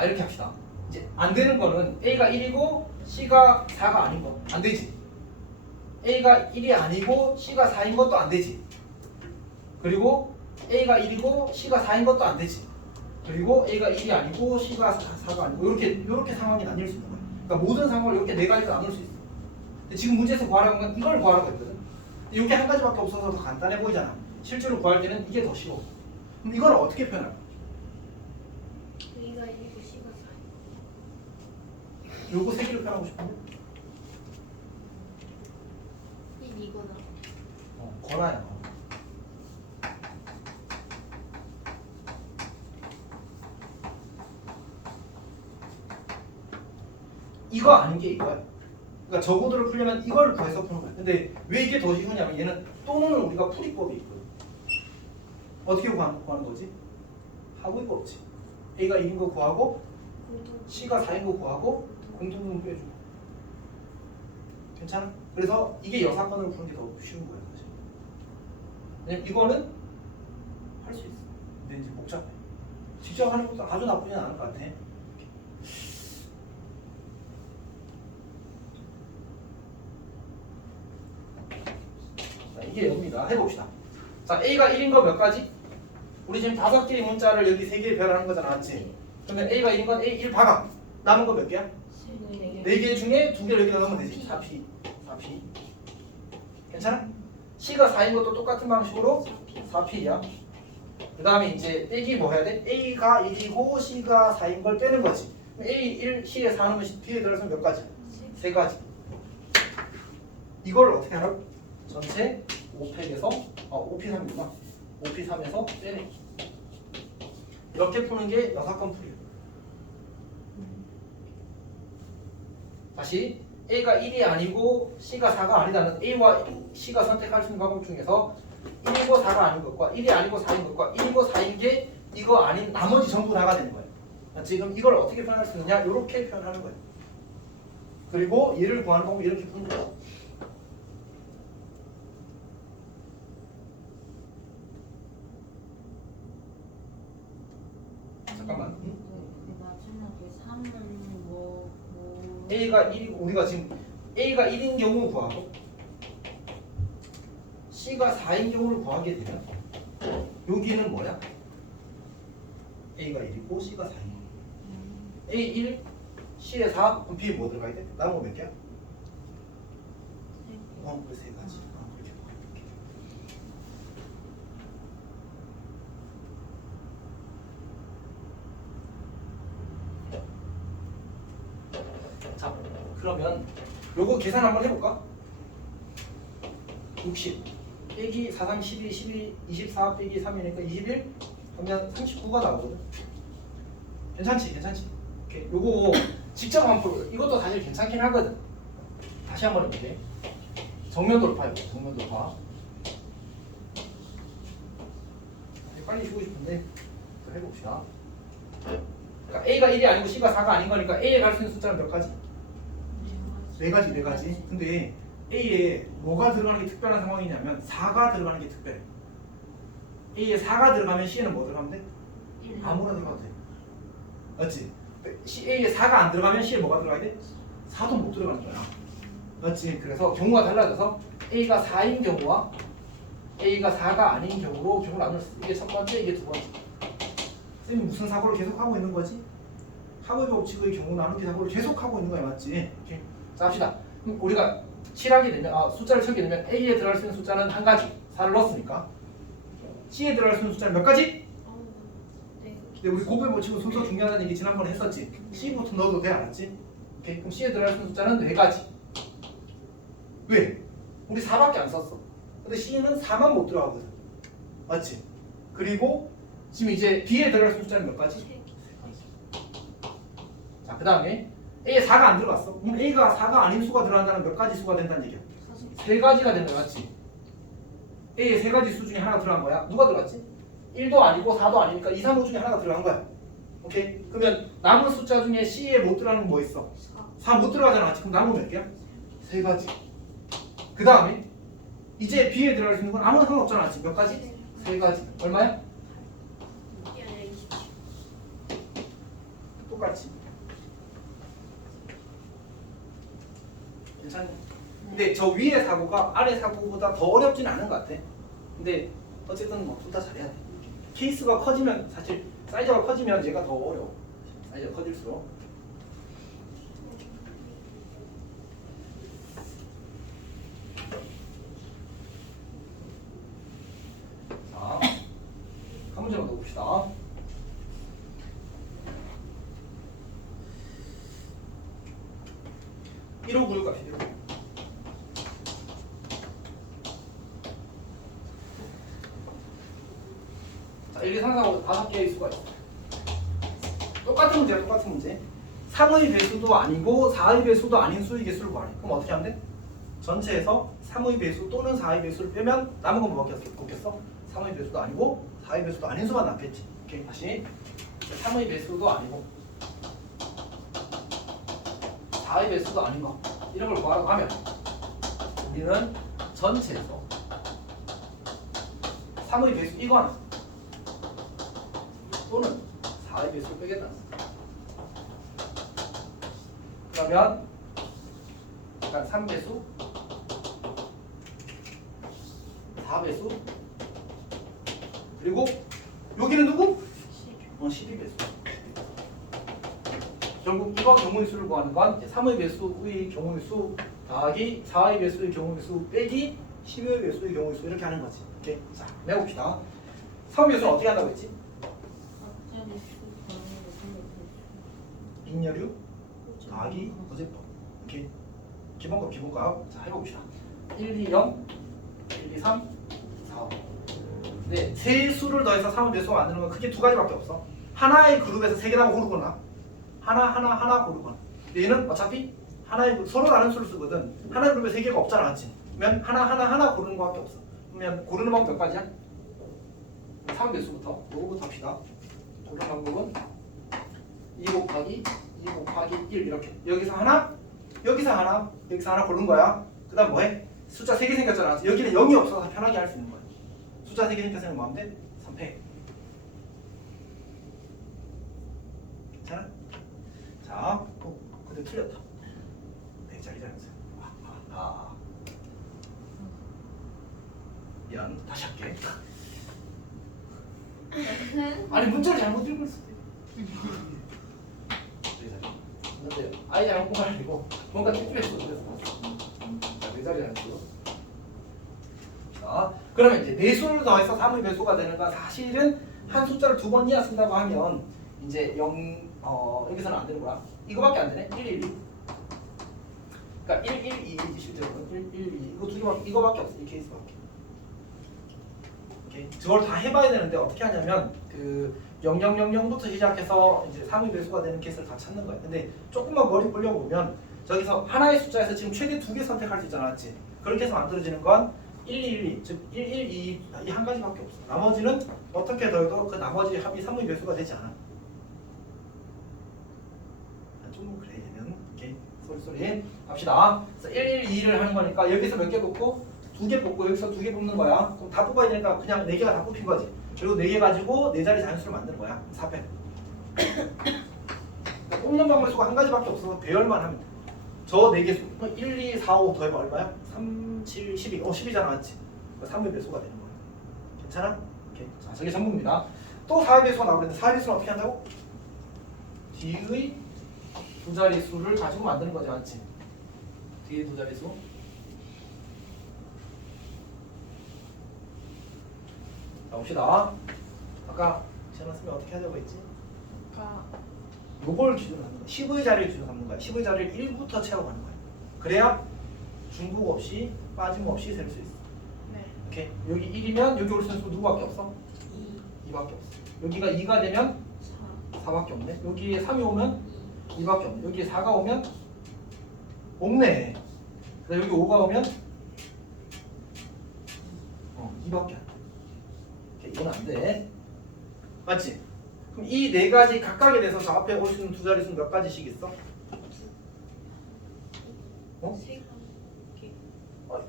이렇게 합시다. 이제 안 되는 거는 A가 1이고 C가 4가 아닌 거 안 되지. A가 1이 아니고 C가 4인 것도 안 되지. 그리고 A가 1이고 C가 4인 것도 안 되지. 그리고 A가 1이 아니고 C가 4가 아니고 이렇게 상황이 나뉠 수 있는 거야. 그러니까 모든 상황을 이렇게 4가지로 나눌 수 있어. 근데 지금 문제에서 구하라고 한 건 이걸 구하라고 했거든. 이게 한 가지밖에 없어서 더 간단해 보이잖아. 실제로 구할 때는 이게 더 쉬워. 그럼 이걸 어떻게 표현할까? A가 1이고 C가 4. 요거 3개를 표현하고 싶은데? 1이거나. 거나야. 이거 아닌 게 이거야. 그러니까 저고도를 풀려면 이걸 구해서 푸는 거야. 근데 왜 이게 더 쉬우냐면 얘는 또는 우리가 풀이법이 있거든. 어떻게 구하는 거지? 하고이법 없지. A가 1인 거 구하고 C가 4인 거 구하고 공통분 빼줘. 괜찮아? 그래서 이게 여사건으로 푸는 게 더 쉬운 거야 사실. 왜냐면 이거는 할 수 있어. 근데 이제 복잡해. 직접 하는 것도 아주 나쁘진 않을 것 같아. 자, 이게 여기입니다. 해봅시다. 자, A가 1인 거 몇 가지? 우리 지금 5개의 문자를 여기 3개에 배열하는 거잖아. 맞지? 그러면 A가 1인 건 A 1 박아. 남은 거 몇 개야? 네. 4개 중에 2개를 여기다 넣으면 되지. 4P. 4P. 괜찮아? C가 4인 것도 똑같은 방식으로 4P야. 그 다음에 이제 빼기 뭐 해야 돼? A가 1이고 C가 4인 걸 빼는 거지. A 1, C에 4 넣으면 B에 들어서 몇 가지? 3가지. 이걸 어떻게 하라고? 전체 5팩에서 5P3이구나. 5P3에서 빼내기. 이렇게 푸는 게 6건 풀이야. 다시 A가 1이 아니고 C가 4가 아니다는 A와 C가 선택할 수 있는 방법 중에서 1이고 4가 아닌 것과 1이 아니고 4인 것과 1이고 4인 게 이거 아닌 나머지 전부 다가 되는 거예요. 지금 이걸 어떻게 표현할 수 있느냐? 이렇게 표현하는 거예요. 그리고 얘를 구하는 방법이 이렇게 푸는 거예요. 잠깐만. 그 마지막에 3은 뭐 A가 1이고 우리가 지금 A가 1인 경우 구하고 C가 4인 경우를 구하게 되면 여기는 뭐야? A가 1이고 C가 4인 A 1, C에 4, 그럼 B에 뭐 들어가야 돼? 남은 거 몇 개야? 그 세 가지. 그렇게. 자, 그러면 요거 계산 한번 해볼까? 60 빼기 4, 3, 12, 12, 24 빼기 3이니까 21 하면 39가 나오거든. 괜찮지? 괜찮지? 오케이. 요거 직접 한번 풀어요. 이것도 사실 괜찮긴 하거든. 다시 한번 해볼게. 정면 돌파해볼게. 정면 돌파. 빨리 쉬고 싶은데 또 해봅시다. 그러니까 A가 1이 아니고 C가 4가 아닌 거니까 A에 갈 수 있는 숫자는 몇 가지? 4가지, 4가지. 근데 A에 뭐가 들어가는 게 특별한 상황이냐면 4가 들어가는 게 특별해. A에 4가 들어가면 C에는 뭐 들어가면 돼? 아무나 들어가도 돼. 맞지? A에 4가 안 들어가면 C에 뭐가 들어가야 돼? 4도 못 들어가는 거야. 맞지? 그래서 경우가 달라져서 A가 4인 경우와 A가 4가 아닌 경우로 경우를 나눌 수 있어. 이게 첫 번째, 이게 두 번째. 쌤이 무슨 사고를 계속 하고 있는 거지? 하고의 법칙의 경우 나누기 사고를 계속 하고 있는 거야, 맞지? 오케이. 자, 합시다. 그럼 우리가 칠하게 되면 숫자를 쳐게 되면 A에 들어갈 수 있는 숫자는 한 가지. 4를 넣었으니까. C에 들어갈 수 있는 숫자는 몇 가지? 근데 우리 곱의 법칙은 순서 중요하다는 얘기 지난번에 했었지. C부터 넣어도 돼, 알았지? 오케이. 그럼 C에 들어갈 수 있는 숫자는 4가지. 왜? 우리 4밖에 안 썼어. 근데 C는 4만 못 들어가거든. 맞지? 그리고 지금 이제 B에 들어갈 수 있는 숫자는 몇 가지? 자, 그 다음에 A에 4가 안 들어갔어. 그럼 A가 4가 아닌 수가 들어간다는 몇 가지 수가 된다는 얘기야? 3가지가 된다, 맞지? A에 3가지 수 중에 하나가 들어간 거야. 누가 들어갔지? 1도 아니고 4도 아니니까 2, 3, 5 중에 하나가 들어간 거야. 오케이? 그러면 남은 숫자 중에 C에 못 들어가는 거 뭐 있어? 4 못 들어가잖아. 그럼 남은 몇 개야? 3가지. 그 다음에 이제 B에 들어갈 수 있는 건 아무나 상관없잖아. 지금 몇 가지? 3가지. 얼마야? 똑같이. 괜찮니? 근데 저 위의 사고가 아래 사고보다 더 어렵진 않은 것 같아. 근데 어쨌든 뭐 둘 다 잘해야 돼. 케이스가 커지면 사실 사이즈가 커지면 얘가 더 어려워. 사이즈가 커질수록. 자, 한 문제만 더 봅시다. 값이 1. 자, 1, 2, 3, 4, 5, 5개의 수가 있어. 똑같은 문제야, 똑같은 문제. 3의 배수도 아니고 4의 배수도 아닌 수의 개수를 구하래. 그럼 어떻게 하면 돼? 전체에서 3의 배수 또는 4의 배수를 빼면 남은 건 뭐 먹겠어? 3의 배수도 아니고 4의 배수도 아닌 수가 남겠지. 오케이, 다시 3의 배수도 아니고 4의 배수도 아닌 거 이런 걸 구하라고 하면 우리는 전체에서 3의 배수 이거 하나 또는 4의 배수를 빼겠다. 그러면 약간 3배수 4배수 그리고 여기는 누구? 12배수. 결국 이거 경우의 수를 구하는 건 3의 배수의 경우의 수 더하기 4의 배수의 경우의 수 빼기 10의 배수의 경우의 수 이렇게 하는 거지. 오케이. 자, 내봅시다. 3의 배수는 어떻게 한다고 했지? 앞자리 수 더하기 빈혈류 더하기 어제법. 오케이. 기본값. 자, 해봅시다. 1, 2, 0, 1, 2, 3, 4. 네, 세 수를 더해서 3의 배수가 만드는 건 크게 두 가지밖에 없어. 하나의 그룹에서 세 개나 고르거나 하나 고르거나. 얘는 어차피 하나의 서로 다른 수를 쓰거든. 하나의 그룹에 세 개가 없잖아, 맞지? 그러면 하나 고르는 거밖에 없어. 그러면 고르는 방법 몇 가지야? 3의 배수부터 요거부터 합시다. 고르는 방법은 2 곱하기 1 이렇게. 여기서 하나 고른 거야. 그 다음 뭐해? 숫자 3개 생겼잖아. 여기는 0이 없어서 편하게 할 수 있는 거야. 숫자 3개 생겼으면 뭐 하면 돼? 3패. 괜찮아? 자, 근데 틀렸다. 네, 자리 잘했어요. 미안, 다시 할게. 아니 문자를 잘못 읽을 수도 있어. 근데 아예 잘못 본거 아니고 뭔가 찝찝했어. 그래서 봤어. 자, 내 자리 잘했고요. 자, 그러면 이제 네 수를 더해서 3의 배수가 되는 건 사실은 한 숫자를 두 번 이하 쓴다고 하면 이제 여기서는 안 되는 거야. 이거밖에 안 되네. 1, 1, 2. 그러니까 1, 1, 2 실제로는 1, 1, 2 이거 두 개밖에 이거밖에 없어. 이 케이스밖에. 오케이. 저걸 다 해봐야 되는데 어떻게 하냐면 그 0000부터 시작해서 이제 3의 배수가 되는 케이스를 다 찾는 거야. 근데 조금만 머리 굴려보면 저기서 하나의 숫자에서 지금 최대 2개 선택할 수 있잖아, 맞지? 그렇게 해서 만들어지는 건 1, 1, 2, 즉 1, 1, 2 이 한 가지밖에 없어. 나머지는 어떻게 더해도 그 나머지 합이 3의 배수가 되지 않아. 좀 그래 얘는. 오케이. 쏘리 합시다. 그래서 1, 1, 2를 하는 거니까 여기서 몇 개 뽑고 2개 뽑고 여기서 2개 뽑는 거야. 그럼 다 뽑아야 되니까 그냥 4개가 다 뽑힌 거지. 그리고 4개 가지고 4자리 자연수를 만드는 거야. 4패. 뽑는 방법의 수가 한 가지밖에 없어서 배열만 하면 돼. 저 4개 수. 1, 2, 4, 5 더해봐 얼마야? 3, 7, 12. 12잖아, 맞지? 3의 배수가 되는 거야. 괜찮아? 오케이. 자, 저게 전부입니다. 또 4의 배수가 나오는데 4의 배수는 어떻게 한다고? 뒤의 두 자릿수를 가지고 만드는 거지, 맞지? 뒤의 두 자릿수. 자, 봅시다. 아까 지났으면 어떻게 하자고 했지? 요걸 기준으로 하는 거야. 10의 자리를 기준으로 삼는 거야. 10의 자리를 1부터 채워가는 거야. 그래야 중복 없이 빠짐없이 셀 수 있어. 네. 오케이. 여기 1이면 여기 올 수 있는 수 누구밖에 없어? 2밖에 없어. 여기가 2가 되면 4밖에 없네. 여기에 3이 오면 2밖에 없네. 여기에 4가 오면 없네. 그다음 여기 5가 오면 2밖에 안 돼. 이건 안 돼. 맞지? 그럼 이 네 가지 각각에 대해서 저 앞에 올 수 있는 두 자릿수는 몇 가지씩 있어?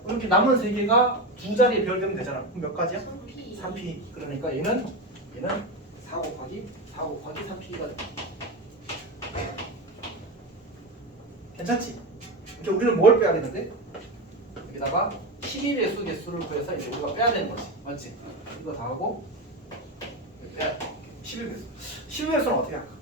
이렇게 남은 세 개가 두 자리에 배열되면 되잖아. 그럼 몇 가지야? 3P. 그러니까 얘는 4 곱하기 3P가 돼. 괜찮지? 이렇게 우리는 뭘 빼야 되는데? 여기다가 11의 개수를 구해서 이제 우리가 빼야 되는 거지. 맞지? 이거 다 하고 빼야 돼. 11배수. 11배수는 어떻게 할까?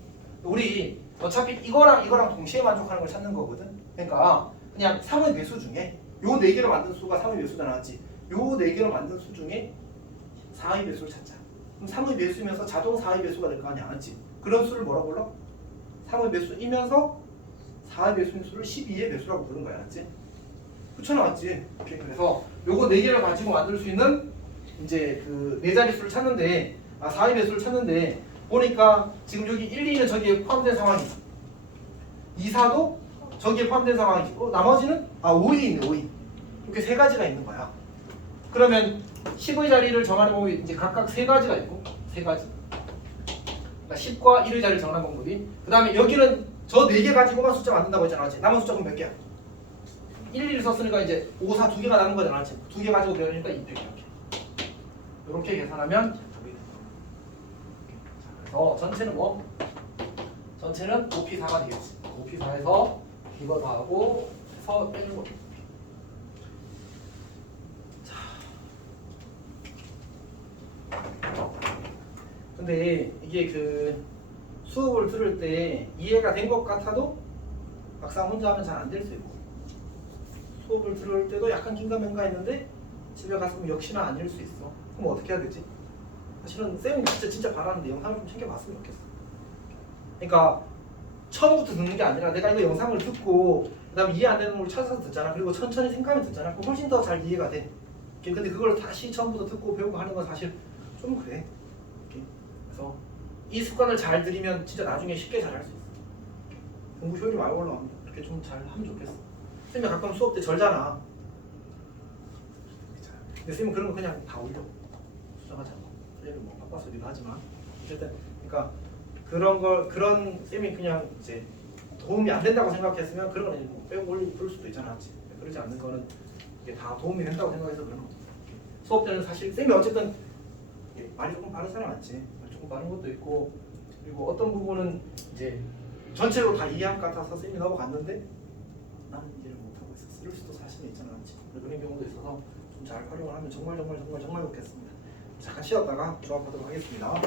우리 어차피 이거랑 동시에 만족하는 걸 찾는 거거든. 그러니까 그냥 3의 배수 중에 요 4개로 만든 수가 3의 배수가 나왔지. 요 4개로 만든 수 중에 4의 배수를 찾자. 그럼 3의 배수이면서 자동 4의 배수가 될 거 아니야, 맞지? 그런 수를 뭐라고 불러? 3의 배수이면서 4의 배수인 수를 12의 배수라고 부르는 거야, 맞지? 그렇잖아, 맞지? 오케이. 그래서 요거 4개를 가지고 만들 수 있는 이제 그 4자릿수를 찾는데 4의 배수를 찾는데 보니까 지금 여기 1, 2는 저기에 포함된 상황이지. 2, 4도 저기에 포함된 상황이지. 나머지는 5이 있네, 5이. 이렇게 세 가지가 있는 거야. 그러면 10의 자리를 정하는 방법이 이제 각각 세 가지가 있고, 세 가지. 그러니까 10과 1의 자리를 정하는 방법이. 그 다음에 여기는 저 4개 가지고만 숫자 만든다고 했잖아, 맞지? 남은 숫자 그럼 몇 개야? 1, 1 썼으니까 이제 5, 4 두 개가 남은 거잖아, 맞지? 두 개 가지고 배우니까 200 이렇게. 이렇게 계산하면 답이 된다. 그래서 전체는 뭐? 전체는 5P4가 되겠지. 5P4에서 이거 다 하고 해서 빼는 거. 자. 근데 이게 그 수업을 들을 때 이해가 된 것 같아도 막상 혼자 하면 잘 안 될 수 있고, 수업을 들을 때도 약간 긴가민가 했는데 집에 가서 그럼 역시나 아닐 수 있어. 그럼 어떻게 해야 되지? 사실은 쌤이 진짜 바라는데 영상을 좀 챙겨봤으면 좋겠어. 그러니까 처음부터 듣는 게 아니라 내가 이거 영상을 듣고 그다음에 이해 안 되는 걸 찾아서 듣잖아. 그리고 천천히 생각하면 듣잖아. 그럼 훨씬 더 잘 이해가 돼. 근데 그걸 다시 처음부터 듣고 배우고 하는 건 사실 좀 그래. 그래서 이 습관을 잘 들이면 진짜 나중에 쉽게 잘할 수 있어. 공부 효율이 많이 올라갑니다. 이렇게 좀 잘 하면 좋겠어. 쌤이 가끔 수업 때 절잖아. 근데 쌤은 그런 거 그냥 다 올려. 수정하지 않고. 쌤이 뭐 바빠서기도 하지만 어쨌든 그러니까 그런 쌤이 그냥 이제 도움이 안 된다고 생각했으면 그런 거는 뭐 빼고 올릴 수도 있잖아. 그러지 않는 거는 이게 다 도움이 된다고 생각해서 그런 거지. 수업 때는 사실 쌤이 어쨌든 말이 조금 빠른 사람 많지. 말이 조금 빠른 것도 있고, 그리고 어떤 부분은 이제 전체로 다 이해한 것 같아서 쌤이 넘어갔는데 나는 이해를 못하고 있었어. 이럴 수도 사실은 있잖아. 그런 경우도 있어서 좀 잘 활용을 하면 정말 좋겠습니다. 잠깐 쉬었다가 조합하도록 하겠습니다.